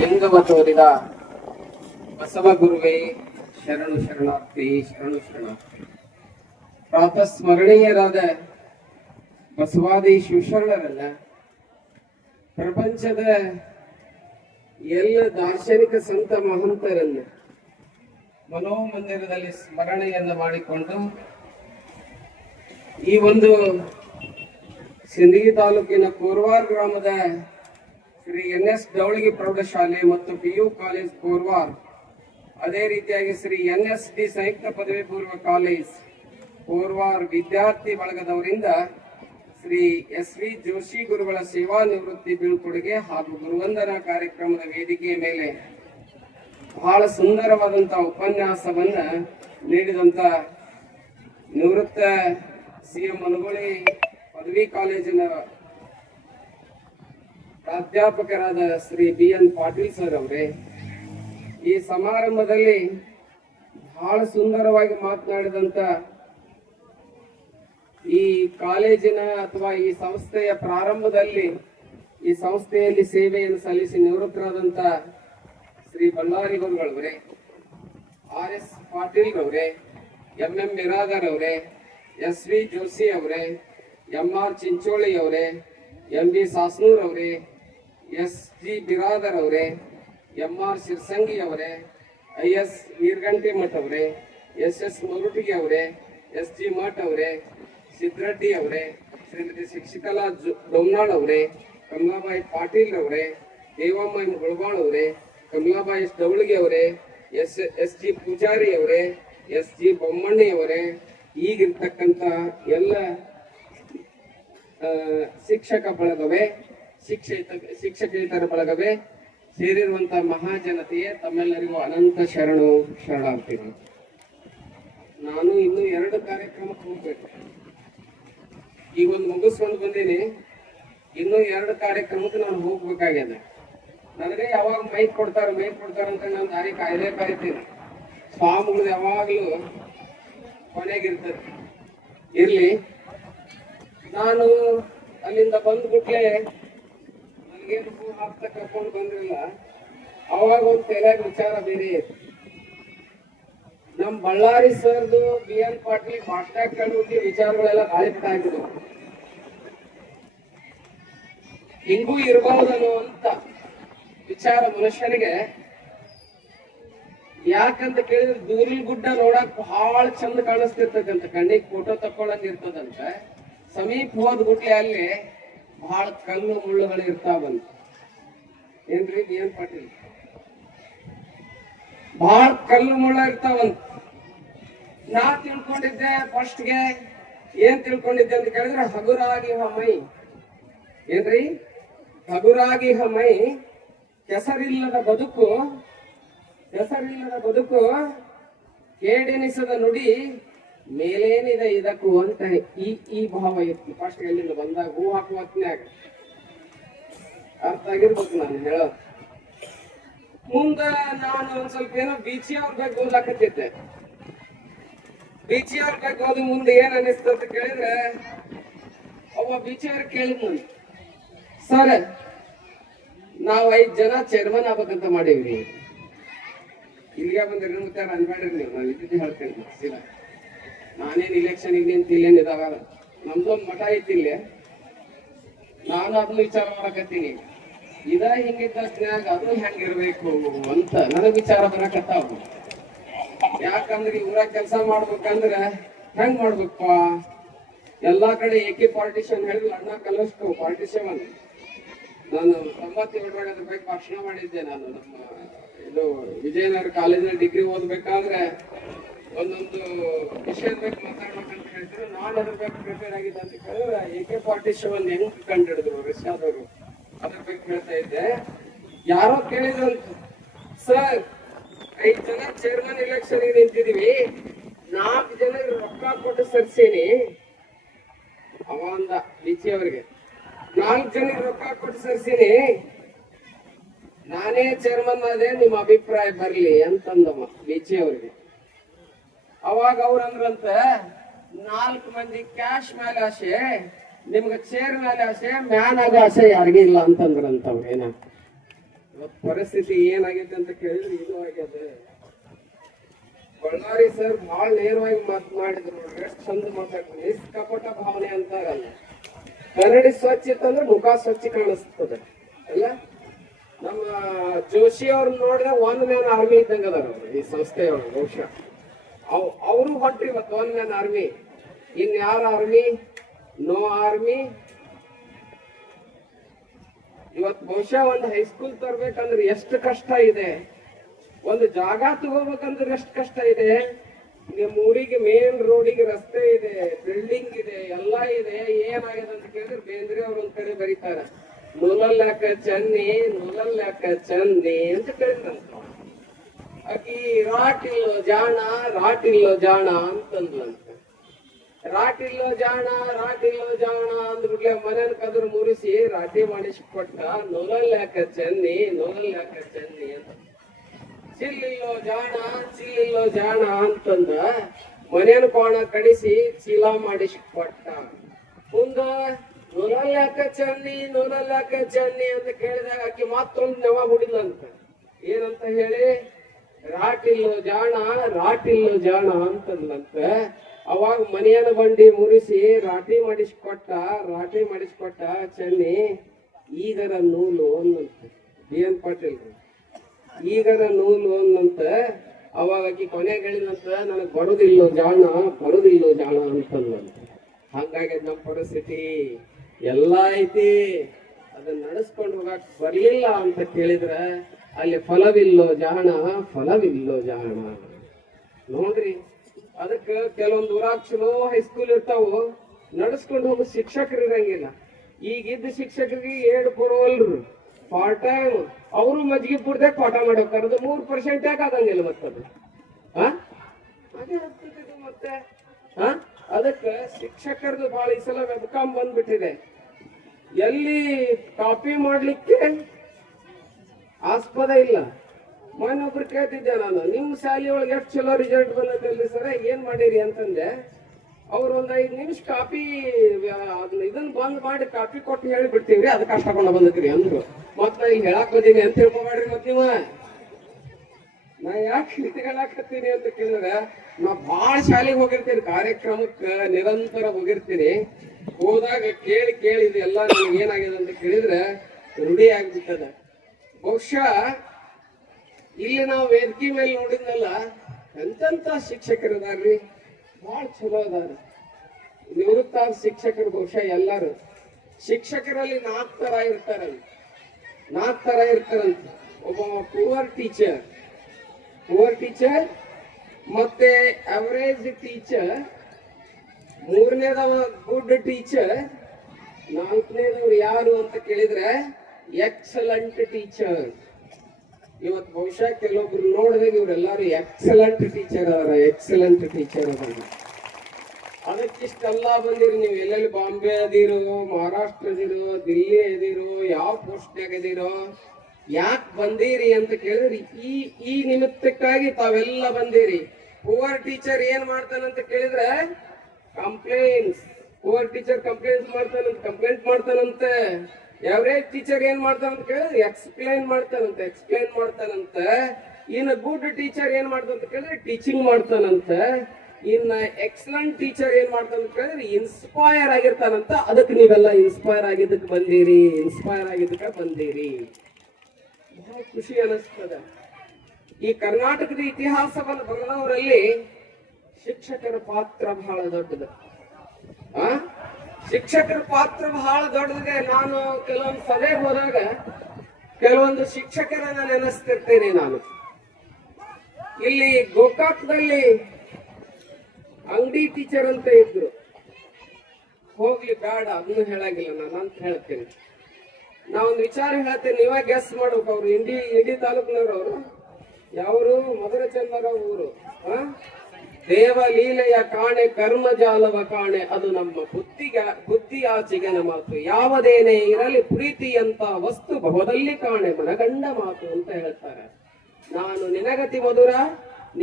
ಲಿಂಗವ ತೋರಿದ ಬಸವ ಗುರುವೇ ಶರಣು ಶರಣಾರ್ಥಿ ಶರಣು ಶರಣಾರ್ಥಿ. ಪ್ರಾತಃ ಸ್ಮರಣೀಯರಾದ ಬಸವಾದಿ ಶಿವಶರಣರಲ್ಲ, ಪ್ರಪಂಚದ ಎಲ್ಲ ದಾರ್ಶನಿಕ ಸಂತ ಮಹಂತರನ್ನ ಮನೋಮಂದಿರದಲ್ಲಿ ಸ್ಮರಣೆಯನ್ನು ಮಾಡಿಕೊಂಡು ಈ ಒಂದು ಸಿಂದಗಿ ತಾಲೂಕಿನ ಕೋರ್ವಾರ ಗ್ರಾಮದ ಶ್ರೀ NS ಡವಳಗಿ ಪ್ರೌಢಶಾಲೆ ಮತ್ತು PU ಕಾಲೇಜ್ ಕೋರ್ವಾರ್, ಅದೇ ರೀತಿಯಾಗಿ ಶ್ರೀ NSD ಸಂಯುಕ್ತ ಪದವಿ ಪೂರ್ವ ಕಾಲೇಜ್ ಕೋರ್ವಾರ್ ವಿದ್ಯಾರ್ಥಿ ಬಳಗದವರಿಂದ ಶ್ರೀ SV ಜೋಶಿ ಗುರುಗಳ ಸೇವಾ ನಿವೃತ್ತಿ ಬೀಳ್ಕೊಡುಗೆ ಹಾಗೂ ಗುರುವಂದನಾ ಕಾರ್ಯಕ್ರಮದ ವೇದಿಕೆಯ ಮೇಲೆ ಬಹಳ ಸುಂದರವಾದಂತಹ ಉಪನ್ಯಾಸವನ್ನ ನೀಡಿದಂತ ನಿವೃತ್ತ CM ಮನಗೋಳಿ ಪದವಿ ಕಾಲೇಜಿನ ಪ್ರಾಧ್ಯಾಪಕರಾದ ಶ್ರೀ BN ಪಾಟೀಲ್ ಸರ್ ಅವರೇ, ಈ ಸಮಾರಂಭದಲ್ಲಿ ಬಹಳ ಸುಂದರವಾಗಿ ಮಾತನಾಡಿದಂತ ಈ ಕಾಲೇಜಿನ ಅಥವಾ ಈ ಸಂಸ್ಥೆಯ ಪ್ರಾರಂಭದಲ್ಲಿ ಈ ಸಂಸ್ಥೆಯಲ್ಲಿ ಸೇವೆಯನ್ನು ಸಲ್ಲಿಸಿ ನಿವೃತ್ತರಾದಂತ ಶ್ರೀ ಬಳ್ಳಾರಿ ಗುರುಗಳವರೇ, RS ಪಾಟೀಲ್ ರವರೇ, MM ಬಿರಾದರ್ ಅವರೇ, SV ಜೋಶಿ ಅವರೇ, MR ಚಿಂಚೋಳಿ ಅವರೇ, MB ಸಾಸ್ನೂರ್ ಅವರೇ, SG ಬಿರಾದರ್ ಅವರೇ, MR ಶಿರ್ಸಂಗಿ ಅವರೇ, IS ನೀರ್ಗಂಟೆ ಮಠ್ ಅವರೇ, SS ಮರುಟಿಗೆ ಅವರೇ, SG ಮಠ್ ಅವರೇ, ಸಿದ್ರೆಡ್ಡಿ ಅವರೇ, ಶ್ರೀಮತಿ ಶಿಕ್ಷಕಲಾ ಡೊಮ್ನಾಳ್ ಅವರೇ, ಕಮಲಾಬಾಯಿ ಪಾಟೀಲ್ ಅವರೇ, ದೇವಮ್ಮ ಗುಳಬಾಳ್ ಅವರೇ, ಕಮಲಾಬಾಯಿ ಡವಳಗಿ ಅವರೇ, SG ಪೂಜಾರಿ ಅವರೇ, SG ಬೊಮ್ಮಣ್ಣಿ ಅವರೇ, ಈಗಿರ್ತಕ್ಕಂಥ ಎಲ್ಲ ಶಿಕ್ಷಕ ಬಳಗವೇ, ಶಿಕ್ಷಕೇತರ ಬಳಗವೇ, ಸೇರಿರುವಂತಹ ಮಹಾಜನತೆಯೇ, ತಮ್ಮೆಲ್ಲರಿಗೂ ಅನಂತ ಶರಣು ಶರಣಾರ್ಥಿಗಳು. ನಾನು ಇನ್ನು 2 ಕಾರ್ಯಕ್ರಮಕ್ಕೆ ಹೋಗ್ಬೇಕು. ಈಗ ಒಂದು ಮುಗಿಸ್ಕೊಂಡು ಬಂದೀನಿ, ಇನ್ನೂ 2 ಕಾರ್ಯಕ್ರಮಕ್ಕೆ ನಾನು ಹೋಗ್ಬೇಕಾಗ್ಯದ. ನನಗೆ ಯಾವಾಗ ಮೈಕ್ ಕೊಡ್ತಾರ ಅಂತ ನಾನು ದಾರಿ ಕಾಯ್ತೀನಿ. ಸ್ವಾಮಿಗಳು ಯಾವಾಗ್ಲೂ ಕೊನೆಗಿರ್ತದೆ. ಇರ್ಲಿ, ನಾನು ಅಲ್ಲಿಂದ ಬಂದ್ಬಿಟ್ಲೆ ನನಗೇನು ಹೂ ಹಾಕ್ತಾ ಕರ್ಕೊಂಡು ಬಂದಿರಲ್ಲ. ಅವಾಗ ಒಂದು ತಲೆಯಾಗ ವಿಚಾರ ಬೇರೆ ಇತ್ತು. ನಮ್ ಬಳ್ಳಾರಿ ಸರ್ದು BN ಪಾಟೀಲ್ ಭಾಷಣ ಕೇಳುವಂತ ವಿಚಾರಗಳೆಲ್ಲ ಗಾಳಿ ಬಿಟ್ಟಾಗಿದ್ದು, ಹಿಂಗೂ ಇರಬಹುದನ್ನು ಅಂತ ವಿಚಾರ ಮನುಷ್ಯನಿಗೆ. ಯಾಕಂತ ಕೇಳಿದ್ರೆ ದೂರಿನ ಗುಡ್ಡ ನೋಡಕ್ ಬಹಳ ಚಂದ ಕಾಣಿಸ್ತಿರ್ತಕ್ಕಂತ, ಕಣ್ಣಿಗೆ ಫೋಟೋ ತಕ್ಕೊಳಂಗ ಇರ್ತದಂತ. ಸಮೀಪ ಹೋದ್ ಗುಡ್ಲೆ ಅಲ್ಲಿ ಬಹಳ ಕಲ್ಲು ಮುಳ್ಳುಗಳು ಇರ್ತಾವಂತ. ಏನ್ರಿ BN ಪಾಟೀಲ್? ಬಹಳ ಕಲ್ಲು ಮುಳ್ಳ ಇರ್ತಾವಂತ. ನಾ ತಿಳ್ಕೊಂಡಿದ್ದೆ ಫಸ್ಟ್ಗೆ ಏನ್ ತಿಳ್ಕೊಂಡಿದ್ದೆ ಅಂತ ಕೇಳಿದ್ರೆ ಹಗುರಾಗಿ ಮೈ. ಏನ್ರಿ? ಹಗುರಾಗಿ ಮೈ, ಕೆಸರಿಲ್ಲದ ಬದುಕು, ಕೇಡೆನಿಸದ ನುಡಿ, ಮೇಲೇನಿದೆ ಇದಕ್ಕೂ ಅಂತ ಈ ಭಾವ ಇತ್ತು ಫಸ್ಟ್ ಎಲ್ಲಿಂದ ಬಂದಾಗ. ಹೂ ಹಾಕುವ ಹೊತ್ನ್ಯಾಗ ಅರ್ಥ ಆಗಿರ್ಬೇಕು ನಾನು ಹೇಳೋದು. ಮುಂದ ನಾನು ಒಂದ್ ಸ್ವಲ್ಪ ಏನೋ ಬೀಚಿ ಅವ್ರ ಬಗ್ಗೆ ಓದ್ಲಾಕತ್ತಿದ್ದೆ. ಬೀಚಿ ಅವ್ರ ಬಗ್ಗೆ ಓದಿ ಮುಂದೆ ಏನ್ ಅನಿಸ್ತು ಅಂತ ಕೇಳಿದ್ರೆ, ಒಬ್ಬ ಬೀಚಿ ಅವ್ರ ಕೇಳಿದ್ ನಾನು, ಸರ್ ನಾವ್ 5 ಜನ ಚೇರ್ಮನ್ ಆಗ್ಬೇಕಂತ ಮಾಡೀವ್ರಿ. ಇಲ್ಲಿಗೆ ಬಂದ್ರೆ ವಿಚಾರ ಅನ್ಬೇಡ್ರಿ ನೀವು, ನಾನು ಇದ್ದಿದ್ದು ಹೇಳ್ತೇನೆ. ಇಲ್ಲ, ನಾನೇನ್ ಇಲೆಕ್ಷನ್ ನಿಂತಿಲ್ಲೇನ್ ಇದಾವ, ನಮ್ದೊಂದು ಮಠ ಐತಿಲ್ಲ, ನಾನು ಅದನ್ನ ವಿಚಾರ ಮಾಡಕತ್ತೀನಿ. ಇದ ಹಿಂಗಿದ್ದಾಗ ಅದು ಹೆಂಗಿರ್ಬೇಕು ಅಂತ ನನಗ್ ವಿಚಾರ ಬರಕತ್ತಾವ. ಯಾಕಂದ್ರೆ ಊರಾಗ ಕೆಲಸ ಮಾಡ್ಬೇಕಂದ್ರ ಹೆಂಗ್ ಮಾಡ್ಬೇಕಪ್ಪ? ಎಲ್ಲಾ ಕಡೆ ಏಕೆ ಪಾರ್ಟಿಷನ್ ಹೇಳಿದ್ರು, ಅಣ್ಣ ಕಲಿಸ್ಕೊ ಪಾರ್ಟಿಷನ್. ನಾನು 97 ಅದ್ರ ಬಗ್ಗೆ ಭಾಷಣ ಮಾಡಿದ್ದೆ. ನಾನು ನಮ್ಮ ಇದು ವಿಜಯನಗರ ಕಾಲೇಜಿನಲ್ಲಿ ಡಿಗ್ರಿ ಓದ್ಬೇಕಾದ್ರೆ ಒಂದೊಂದು ವಿಷಯದ ಬಗ್ಗೆ ಮಾತಾಡ್ಬೇಕಂತ ಹೇಳಿದ್ರು. ನಾನು ಅದ್ರ ಬಗ್ಗೆ ಪ್ರಿಪೇರ್ ಆಗಿದ್ದೆ ಅಂತ ಕೇಳಿದ್ರೆ, AK ಪಾರ್ಟಿಷನ್ ಹೆಂಗ್ ಕಂಡಿಡಿದ್ರು ರಷ್ಯಾದವರು, ಅದ್ರ ಬಗ್ಗೆ ಹೇಳ್ತಾ ಇದ್ದೆ. ಯಾರೋ ಕೇಳಿದ್ರು, ಸರ್ 5 ಜನ ಚೇರ್ಮನ್ ಎಲೆಕ್ಷನ್ ನಿಂತಿದೀವಿ, 4 ಜನ ರೊಕ್ಕ ಕೊಟ್ಟು ಸರ್ಸೀನಿ. ಅವ ಅಂದ ಬೀಚಿ ಅವ್ರಿಗೆ, 4 ಜನ ರೊಕ್ಕ ಕೊಟ್ಟು ಸರ್ಸೀನಿ, ನಾನೇ ಚೇರ್ಮನ್ ಆದೆ, ನಿಮ್ಮ ಅಭಿಪ್ರಾಯ ಬರ್ಲಿ ಅಂತಂದಮ್ಮ ಬೀಚಿ ಅವ್ರಿಗೆ. ಅವಾಗ ಅವ್ರಂದ್ರಂತ, 4 ಮಂದಿ ಕ್ಯಾಶ್ ಮೇಲೆ ಆಸೆ, ನಿಮ್ಗೆ ಚೇರ್ ಮೇಲೆ ಆಸೆ, ಮ್ಯಾನ್ ಆಗ ಆಸೆ ಯಾರಿಗೂ ಇಲ್ಲ ಅಂತಂದ್ರಂತ. ಅವ್ರೇನ ಪರಿಸ್ಥಿತಿ ಏನಾಗೈತೆ ಅಂತ ಕೇಳಿದ್ರೆ ಇದು ಆಗ್ಯದ. ಬಳ್ಳಾರಿ ಸರ್ ಬಹಳ ನೇರವಾಗಿ ಮಾತನಾಡಿದ್ರು ನೋಡ್ರಿ, ಎಷ್ಟು ಚಂದ ಮಾತಾಡ್ತಾರೆ. ನಿಷ್ಕಪಟ ಭಾವನೆ ಅಂತಾರಲ್ಲ, ಕನ್ನಡಿ ಸ್ವಚ್ಛ ಇತ್ತಂದ್ರೆ ಮುಖ ಸ್ವಚ್ಛ ಕಾಣಿಸ್ತದೆ ಅಲ್ಲ. ನಮ್ಮ ಜೋಶಿ ಅವ್ರನ್ನ ನೋಡಿದ್ರೆ ಒನ್ ಮ್ಯಾನ್ ಆರ್ಮಿ ಇದ್ದಂಗ ಅದಾರ ಈ ಸಂಸ್ಥೆಯವರು. ಬಹುಶಃ ಅವರು ಹೊಟ್ರಿ ಇವತ್ತು ಒನ್ ಮ್ಯಾನ್ ಆರ್ಮಿ. ಇನ್ಯಾರ ಆರ್ಮಿ? No army. ಇವತ್ತು ಬಹುಶಃ ಒಂದು ಹೈಸ್ಕೂಲ್ ತರ್ಬೇಕಂದ್ರೆ ಎಷ್ಟು ಕಷ್ಟ ಇದೆ, ಒಂದು ಜಾಗ ತಗೋಬೇಕಂದ್ರೆ ಎಷ್ಟು ಕಷ್ಟ ಇದೆ. ನಿಮ್ಮ ಊರಿಗೆ ಮೇನ್ ರೋಡಿಗೆ ರಸ್ತೆ ಇದೆ, ಬಿಲ್ಡಿಂಗ್ ಇದೆ, ಎಲ್ಲಾ ಇದೆ. ಏನಾಗಿದೆ ಅಂತ ಕೇಳಿದ್ರೆ ಬೇಂದ್ರೆ ಅವ್ರ ಒಂದ್ ಕಡೆ ಬರೀತಾರ, ನೂಲಲ್ಲಾಕ ಚನ್ನಿ ನೂಲಲ್ಲಾಕ ಚನ್ನಿ ಅಂತ ಕೇಳಿದ್ರಂತ. ಆಕಿ ರಾಟಿಲ್ಲೋ ಜಾಣ ರಾಟಿಲ್ಲೋ ಜಾಣ ಅಂತಂದ್ಲಂತ. ರಾಟಿಲ್ಲೋ ಜಾಣ ರಾಟಿಲ್ಲೋ ಜಾಣ ಅಂದ್ಬಿಡ್ಲೆ ಮನೇನ ಕದ್ರು ಮುರಿಸಿ ರಾಟಿ ಮಾಡಿಸ್ಕೊಟ್ಟ, ನೂಲಲ್ಲಾಕ ಚನ್ನಿ ನೂಲಲ್ಲಾಕ ಚನ್ನಿ ಅಂತ. ಚಿಲ್ಲಿಲ್ಲೋ ಜಾಣ ಚಿಲ್ಲಿಲ್ಲೋ ಜಾಣ ಅಂತಂದ ಮನೇನ ಕೋಣ ಕಡಿಸಿ ಚೀಲ ಮಾಡಿಸ್ಕೊಟ್ಟ. ಮುಂದ ನೂಲಲ್ಲಾಕ ಚನ್ನಿ ನೂಲಲ್ಲಾಕ ಚನ್ನಿ ಅಂತ ಕೇಳಿದಾಗ ಆಕಿ ಮತ್ತೊಂದು ನೆವ ಹುಡಿದ್ಲಂತ. ಏನಂತ ಹೇಳಿ? ರಾಟಿಲ್ಲೋ ಜಾಣ ರಾಟಿಲ್ಲೋ ಜಾಣ ಅಂತಂದ್ಲಂತ. ಅವಾಗ ಮನೆಯನ ಬಂಡಿ ಮುರಿಸಿ ರಾಟಿ ಮಾಡಿಸ್ಕೊಟ್ಟ ಚನ್ನಿ ಈಗರ ನೂಲು ಅನ್ನಂತ. BN ಪಾಟೀಲ್ ಈಗರ ನೂಲು ಅನ್ನಂತ. ಅವಾಗ ಆಕಿ ಕೊನೆಗೆ ಹೇಳಿದಂತ, ನನಗ್ ಬರುದಿಲ್ಲೋ ಜಾಣ ಅಂತಂದಂತ. ಹಂಗಾಗಿ ನಮ್ಮ ಪರಿಸ್ಥಿತಿ ಎಲ್ಲಾ ಐತಿ, ಅದನ್ನ ನಡೆಸ್ಕೊಂಡು ಹೋಗಕ್ ಬರ್ಲಿಲ್ಲ ಅಂತ ಕೇಳಿದ್ರ ಅಲ್ಲಿ ಫಲವಿಲ್ಲೋ ಜಾಣ ನೋಡ್ರಿ. ಅದಕ್ಕ ಕೆಲವೊಂದು ಊರಾಗ ಚಲೋ ಹೈಸ್ಕೂಲ್ ಇರ್ತಾವು, ನಡ್ಸ್ಕೊಂಡು ಹೋಗೋ ಶಿಕ್ಷಕರು ಇರಂಗಿಲ್ಲ. ಈಗಿದ್ದ ಶಿಕ್ಷಕರಿಗೆ 7 ಕೊಡವಲ್ರು ಪಾರ್ಟ್ ಟೈಮ್. ಅವರು ಮಜ್ಜಿಗೆ ಪೂರ್ತಿ ಪಾಠ ಮಾಡೋಕಾರ 3% ಯಾಕೆ ಆಗಂಗಿಲ್ಲ ಮತ್ತದು? ಅದೇ ಆಗ್ತದೆ ಮತ್ತೆ. ಅದಕ್ಕ ಶಿಕ್ಷಕರದು ಬಹಳ ಈ ಸಲ ವೆಬ್ಕಾಮ್ ಬಂದ್ಬಿಟ್ಟಿದೆ. ಎಲ್ಲಿ ಕಾಪಿ ಮಾಡ್ಲಿಕ್ಕೆ ಆಸ್ಪದ ಇಲ್ಲ. ಮೊನ್ನೊಬ್ರು ಕೇಳ್ತಿದ್ದೆ ನಾನು, ನಿಮ್ ಶಾಲೆಯೊಳಗೆ ಎಷ್ಟು ಚಲೋ ರಿಸಲ್ಟ್ ಬಂದೈತಲ್ರಿ ಸರ್, ಏನ್ ಮಾಡಿರಿ ಅಂತಂದೆ. ಅವ್ರು ಒಂದ್ 5 ನಿಮಿಷ ಕಾಪಿ ಇದನ್ನ ಬಂದ್ ಮಾಡಿ ಕಾಪಿ ಕೊಟ್ಟು ಹೇಳಿ ಬಿಡ್ತೀವ್ರಿ, ಅದಕ್ಕೆ ಕಷ್ಟಕೊಂಡ ಬಂದೈತ್ರಿ ಅಂದ್ರು. ಮತ್ತ ಇಲ್ಲಿ ಹೇಳಾಕ್ ಬಂದೀನಿ ಅಂತ ತಿಳ್ಕೊಬೇಡ್ರಿ. ಮತ್ ನೀವ ನಾ ಯಾಕೆ ಹೇಳಾಕತ್ತೀನಿ ಅಂತ ಕೇಳಿದ್ರೆ, ನಾ ಬಾಳ ಶಾಲೆಗೆ ಹೋಗಿರ್ತೀನಿ, ಕಾರ್ಯಕ್ರಮಕ್ಕೆ ನಿರಂತರ ಹೋಗಿರ್ತೀನಿ. ಹೋದಾಗ ಕೇಳಿ ಎಲ್ಲ ನನಗೆ ಏನಾಗಿದೆ ಅಂತ ಕೇಳಿದ್ರೆ ರೂಢಿ ಆಗ್ಬಿಟ್ಟದ. ಬಹುಶಃ ಇಲ್ಲಿ ನಾವು ವೇದಿಕೆ ಮೇಲೆ ನೋಡಿದ್ನಲ್ಲ, ಎಂತೆಂತ ಶಿಕ್ಷಕರು ಅದಾರ್ರಿ, ಬಹಳ ಚಲೋ ಅದಾರ. ನಿವೃತ್ತ ಶಿಕ್ಷಕರು ಬಹುಶಃ ಎಲ್ಲಾರು. ಶಿಕ್ಷಕರಲ್ಲಿ 4 ತರ ಇರ್ತಾರಂತ. ಒಬ್ಬ ಪುವರ್ ಟೀಚರ್, ಮತ್ತೆ ಅವರೇಜ್ ಟೀಚರ್, 3ನೇದವ ಗುಡ್ ಟೀಚರ್, 4ನೇದವ್ರು ಯಾರು ಅಂತ ಕೇಳಿದ್ರೆ ಎಕ್ಸಲೆಂಟ್ ಟೀಚರ್. ಇವತ್ತು ಬಹುಶಃ ಕೆಲವೊಬ್ರು ನೋಡಿದಾಗ ಇವರೆಲ್ಲರೂ ಎಕ್ಸಲೆಂಟ್ ಟೀಚರ್ ಅದಾರ. ಅದಕ್ಕಿಷ್ಟೆಲ್ಲ ಬಂದಿರಿ ನೀವು. ಎಲ್ಲೆಲ್ಲಿ ಬಾಂಬೆ ಅದಿರೋ, ಮಹಾರಾಷ್ಟ್ರ ಅದಿರೋ, ದಿಲ್ಲಿ ಅದಿರೋ, ಯಾವ ಪೋಸ್ಟ್ನಾಗ ಅದಿರೋ, ಯಾಕೆ ಬಂದಿರಿ ಅಂತ ಕೇಳಿದ್ರಿ ಈ ನಿಮಿತ್ತಕ್ಕಾಗಿ ತಾವೆಲ್ಲ ಬಂದಿರಿ. ಪುವರ್ ಟೀಚರ್ ಏನ್ ಮಾಡ್ತಾನಂತ ಕೇಳಿದ್ರೆ ಪುವರ್ ಟೀಚರ್ ಕಂಪ್ಲೇಂಟ್ ಮಾಡ್ತಾನಂತೆ. ಎವರೇಜ್ ಟೀಚರ್ ಏನ್ ಮಾಡ್ತಾನಂತ ಕೇಳಿದ್ರೆ ಎಕ್ಸ್ಪ್ಲೈನ್ ಮಾಡ್ತಾನಂತ. ಇನ್ನು ಗುಡ್ ಟೀಚರ್ ಏನ್ ಮಾಡ್ತಾನಂತ ಕೇಳಿದ್ರೆ ಟೀಚಿಂಗ್ ಮಾಡ್ತಾನಂತ. ಇನ್ನ ಎಕ್ಸಲೆಂಟ್ ಟೀಚರ್ ಏನ್ ಮಾಡ್ತಾನಂತ ಕೇಳಿದ್ರೆ ಇನ್ಸ್ಪೈರ್ ಆಗಿರ್ತಾನಂತ. ಅದಕ್ಕೆ ನೀವೆಲ್ಲ ಇನ್ಸ್ಪೈರ್ ಆಗಿದ್ದಕ್ಕೆ ಬಂದಿರಿ. ಬಹಳ ಖುಷಿ ಅನಿಸ್ತದ. ಈ ಕರ್ನಾಟಕದ ಇತಿಹಾಸವನ್ನು ಬರೆದವರಲ್ಲಿ ಶಿಕ್ಷಕರ ಪಾತ್ರ ಬಹಳ ದೊಡ್ಡದು. ಶಿಕ್ಷಕರ ಪಾತ್ರ ಬಹಳ ದೊಡ್ಡದಿದೆ. ನಾನು ಕೆಲವೊಂದು ಸಭೆಗೆ ಹೋದಾಗ ಕೆಲವೊಂದು ಶಿಕ್ಷಕರನ್ನ ನೆನೆಸ್ತಿರ್ತೇನೆ. ನಾನು ಇಲ್ಲಿ ಗೋಕಾಕ್ದಲ್ಲಿ ಅಂಗಡಿ ಟೀಚರ್ ಅಂತ ಇದ್ರು. ಹೋಗ್ಲಿ ಬೇಡ, ಅದನ್ನು ಹೇಳಂಗಿಲ್ಲ, ನಾನು ಅಂತ ಹೇಳ್ತೇನೆ. ನಾವೊಂದು ವಿಚಾರ ಹೇಳ್ತೇನೆ, ನೀವೇ ಗೆಸ್ ಮಾಡ್ಬೇಕು. ಅವ್ರು ಇಂಡಿ ತಾಲೂಕಿನವ್ರು. ಯಾವರು? ಮಧುರಚಂದ್ರರಾವ್ ಊರು. ದೇವ ಲೀಲೆಯ ಕಾಣೆ ಕರ್ಮಜಾಲವ ಕಾಣೆ, ಅದು ನಮ್ಮ ಬುದ್ಧಿಯಾಚಿಗನ ಮಾತು. ಯಾವುದೇನೇ ಇರಲಿ ಪ್ರೀತಿಯಂತ ವಸ್ತು ಬಹುದಲ್ಲಿ ಕಾಣೆ ಮನಗಂಡ ಮಾತು ಅಂತ ಹೇಳ್ತಾರೆ. ನಾನು ನಿನಗತಿ ಮಧುರ,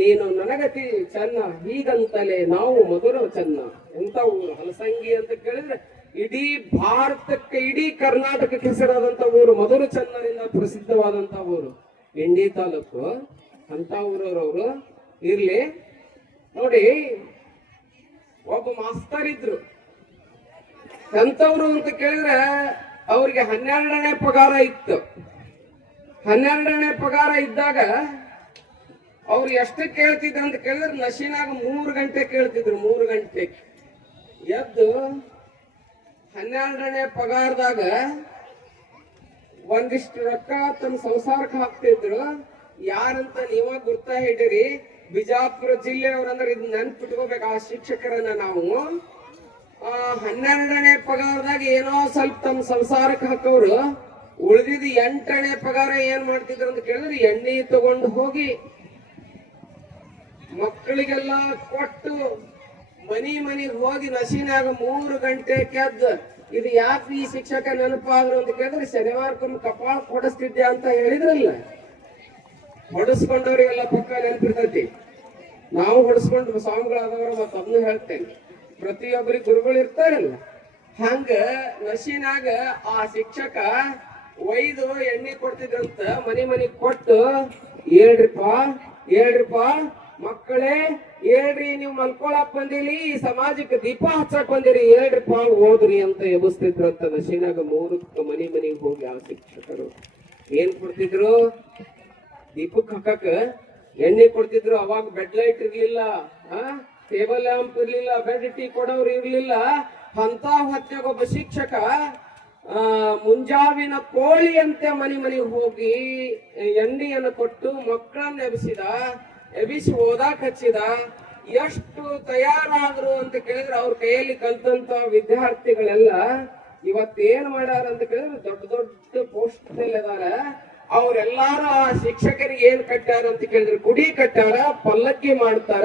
ನೀನು ನನಗತಿ ಚೆನ್ನ, ಹೀಗಂತಲೇ ನಾವು ಮಧುರ ಚೆನ್ನ. ಎಂತ ಊರು ಹಲಸಂಗಿ ಅಂತ ಕೇಳಿದ್ರೆ ಇಡೀ ಭಾರತಕ್ಕೆ, ಇಡೀ ಕರ್ನಾಟಕಕ್ಕೆ ಹೆಸರಾದಂತ ಊರು, ಮೊದಲು ಚೆನ್ನರಿಂದ ಪ್ರಸಿದ್ಧವಾದಂತ ಊರು ಇಂಡಿ ತಾಲೂಕು. ಅಂತ ಊರವ್ರವ್ರು ಇರ್ಲಿ. ನೋಡಿ, ಒಬ್ಬ ಮಾಸ್ತರ್ ಇದ್ರು. ಎಂತವ್ರು ಅಂತ ಕೇಳಿದ್ರೆ ಅವ್ರಿಗೆ 12ನೇ ಪಗಾರ ಇತ್ತು. 12ನೇ ಪಗಾರ ಇದ್ದಾಗ ಅವ್ರು ಎಷ್ಟು ಕೇಳ್ತಿದ್ರು ಅಂತ ಕೇಳಿದ್ರೆ ನಶಿನಾಗ 3 ಗಂಟೆ ಕೇಳ್ತಿದ್ರು. 3 ಗಂಟೆ ಎದ್ದು 12ನೇ ಪಗಾರದಾಗ ಒಂದಿಷ್ಟು ರೊಕ್ಕ ತಮ್ಮ ಸಂಸಾರಕ್ಕೆ ಹಾಕ್ತಿದ್ರು. ಯಾರಂತ ನೀವ ಗುರ್ತಾ ಹಿಡಿರಿ. ಬಿಜಾಪುರ ಜಿಲ್ಲೆಯವ್ರಂದ್ರೆ ಇದು ನೆನ್ಪಿಟ್ಕೋಬೇಕು. ಆ ಶಿಕ್ಷಕರನ್ನ ನಾವು 12ನೇ ಪಗಾರದಾಗ ಏನೋ ಸ್ವಲ್ಪ ತಮ್ಮ ಸಂಸಾರಕ್ಕೆ ಹಾಕೋರು. ಉಳಿದಿದ್ದು 8ನೇ ಪಗಾರ ಏನ್ ಮಾಡ್ತಿದ್ರು ಅಂತ ಕೇಳಿದ್ರೆ ಎಣ್ಣೆ ತಗೊಂಡು ಹೋಗಿ ಮಕ್ಕಳಿಗೆಲ್ಲ ಕೊಟ್ಟು ಮನಿಗೆ ಹೋಗಿ ನಶಿನಾಗ 3 ಗಂಟೆ ಕೆದ್ದ. ಇದು ಯಾಕೆ ಈ ಶಿಕ್ಷಕ ನೆನಪಾದ್ರು ಅಂತ ಕೇಳಿದ್ರೆ ಶನಿವಾರಕ್ಕೊಮ್ಮೆ ಕಪಾಳ ಹೊಡಿಸ್ತಿದ್ದೆ ಅಂತ ಹೇಳಿದ್ರಲ್ಲ. ಹೊಡಿಸ್ಕೊಂಡವ್ರಿಗೆಲ್ಲ ಪಕ್ಕ ನೆನಪಿರ್ತೈತಿ. ನಾವು ಹೊಡಿಸ್ಕೊಂಡು ಸ್ವಾಮಿಗಳಾದವರು ಮತ್ತೆ ಅದನ್ನು ಹೇಳ್ತೇನೆ. ಪ್ರತಿಯೊಬ್ಬರಿಗೆ ಗುರುಗಳು ಇರ್ತಾರಲ್ಲ, ಹಂಗ ನಶಿನಾಗ ಆ ಶಿಕ್ಷಕ ಒಯ್ದು ಎಣ್ಣೆ ಕೊಡ್ತಿದ್ರಂತ. ಮನಿ ಕೊಟ್ಟು ಹೇಳ್ರಿಪ್ಪ ಮಕ್ಕಳೇ, ಹೇಳ್ರಿ, ನೀವು ಮಲ್ಕೊಳಕ್ ಬಂದಿರಿ, ಈ ಸಮಾಜಕ್ಕೆ ದೀಪ ಹಚ್ಚಕ್ ಬಂದಿರಿ, ಹೇಳ್ರಿಪ್ಪ ಓದ್ರಿ ಅಂತ ಎಬ್ಬಿಸ್ತಿದ್ರಂತ. ನಶಿನಾಗ 3 ಮನಿಗೆ ಹೋಗಿ ಆ ಶಿಕ್ಷಕರು ಏನ್ ಕೊಡ್ತಿದ್ರು? ದೀಪಕ್ ಹಾಕಕ್ ಎಣ್ಣೆ ಕೊಡ್ತಿದ್ರು. ಅವಾಗ ಬೆಡ್ ಲೈಟ್ ಇರ್ಲಿಲ್ಲ, ಟೇಬಲ್ ಲ್ಯಾಂಪ್ ಇರ್ಲಿಲ್ಲ, ಬೆಡ್ ಟೀ ಕೊಡೋರು ಇರ್ಲಿಲ್ಲ. ಅಂತ ಹೊತ್ತಾಗ ಒಬ್ಬ ಶಿಕ್ಷಕ ಮುಂಜಾವಿನ ಕೋಳಿಯಂತೆ ಮನಿಗೆ ಹೋಗಿ ಎಣ್ಣೆಯನ್ನು ಕೊಟ್ಟು ಮಕ್ಕಳನ್ನ ಎಬಿಸಿ ಓದಾಕ್ ಹಚ್ಚಿದ. ಎಷ್ಟು ತಯಾರಾದ್ರು ಅಂತ ಕೇಳಿದ್ರೆ ಅವ್ರ ಕೈಯಲ್ಲಿ ಕಲ್ತಂತ ವಿದ್ಯಾರ್ಥಿಗಳೆಲ್ಲ ಇವತ್ತೇನ್ ಮಾಡ್ಯಾರ ಅಂತ ಕೇಳಿದ್ರೆ ದೊಡ್ಡ ಪೋಸ್ಟ್ ಅದಾರ. ಅವ್ರೆಲ್ಲಾರು ಆ ಶಿಕ್ಷಕರಿಗೆ ಏನ್ ಕಟ್ಟಾರ ಅಂತ ಕೇಳಿದ್ರೆ ಗುಡಿ ಕಟ್ಟಾರ, ಪಲ್ಲಕ್ಕಿ ಮಾಡ್ತಾರ.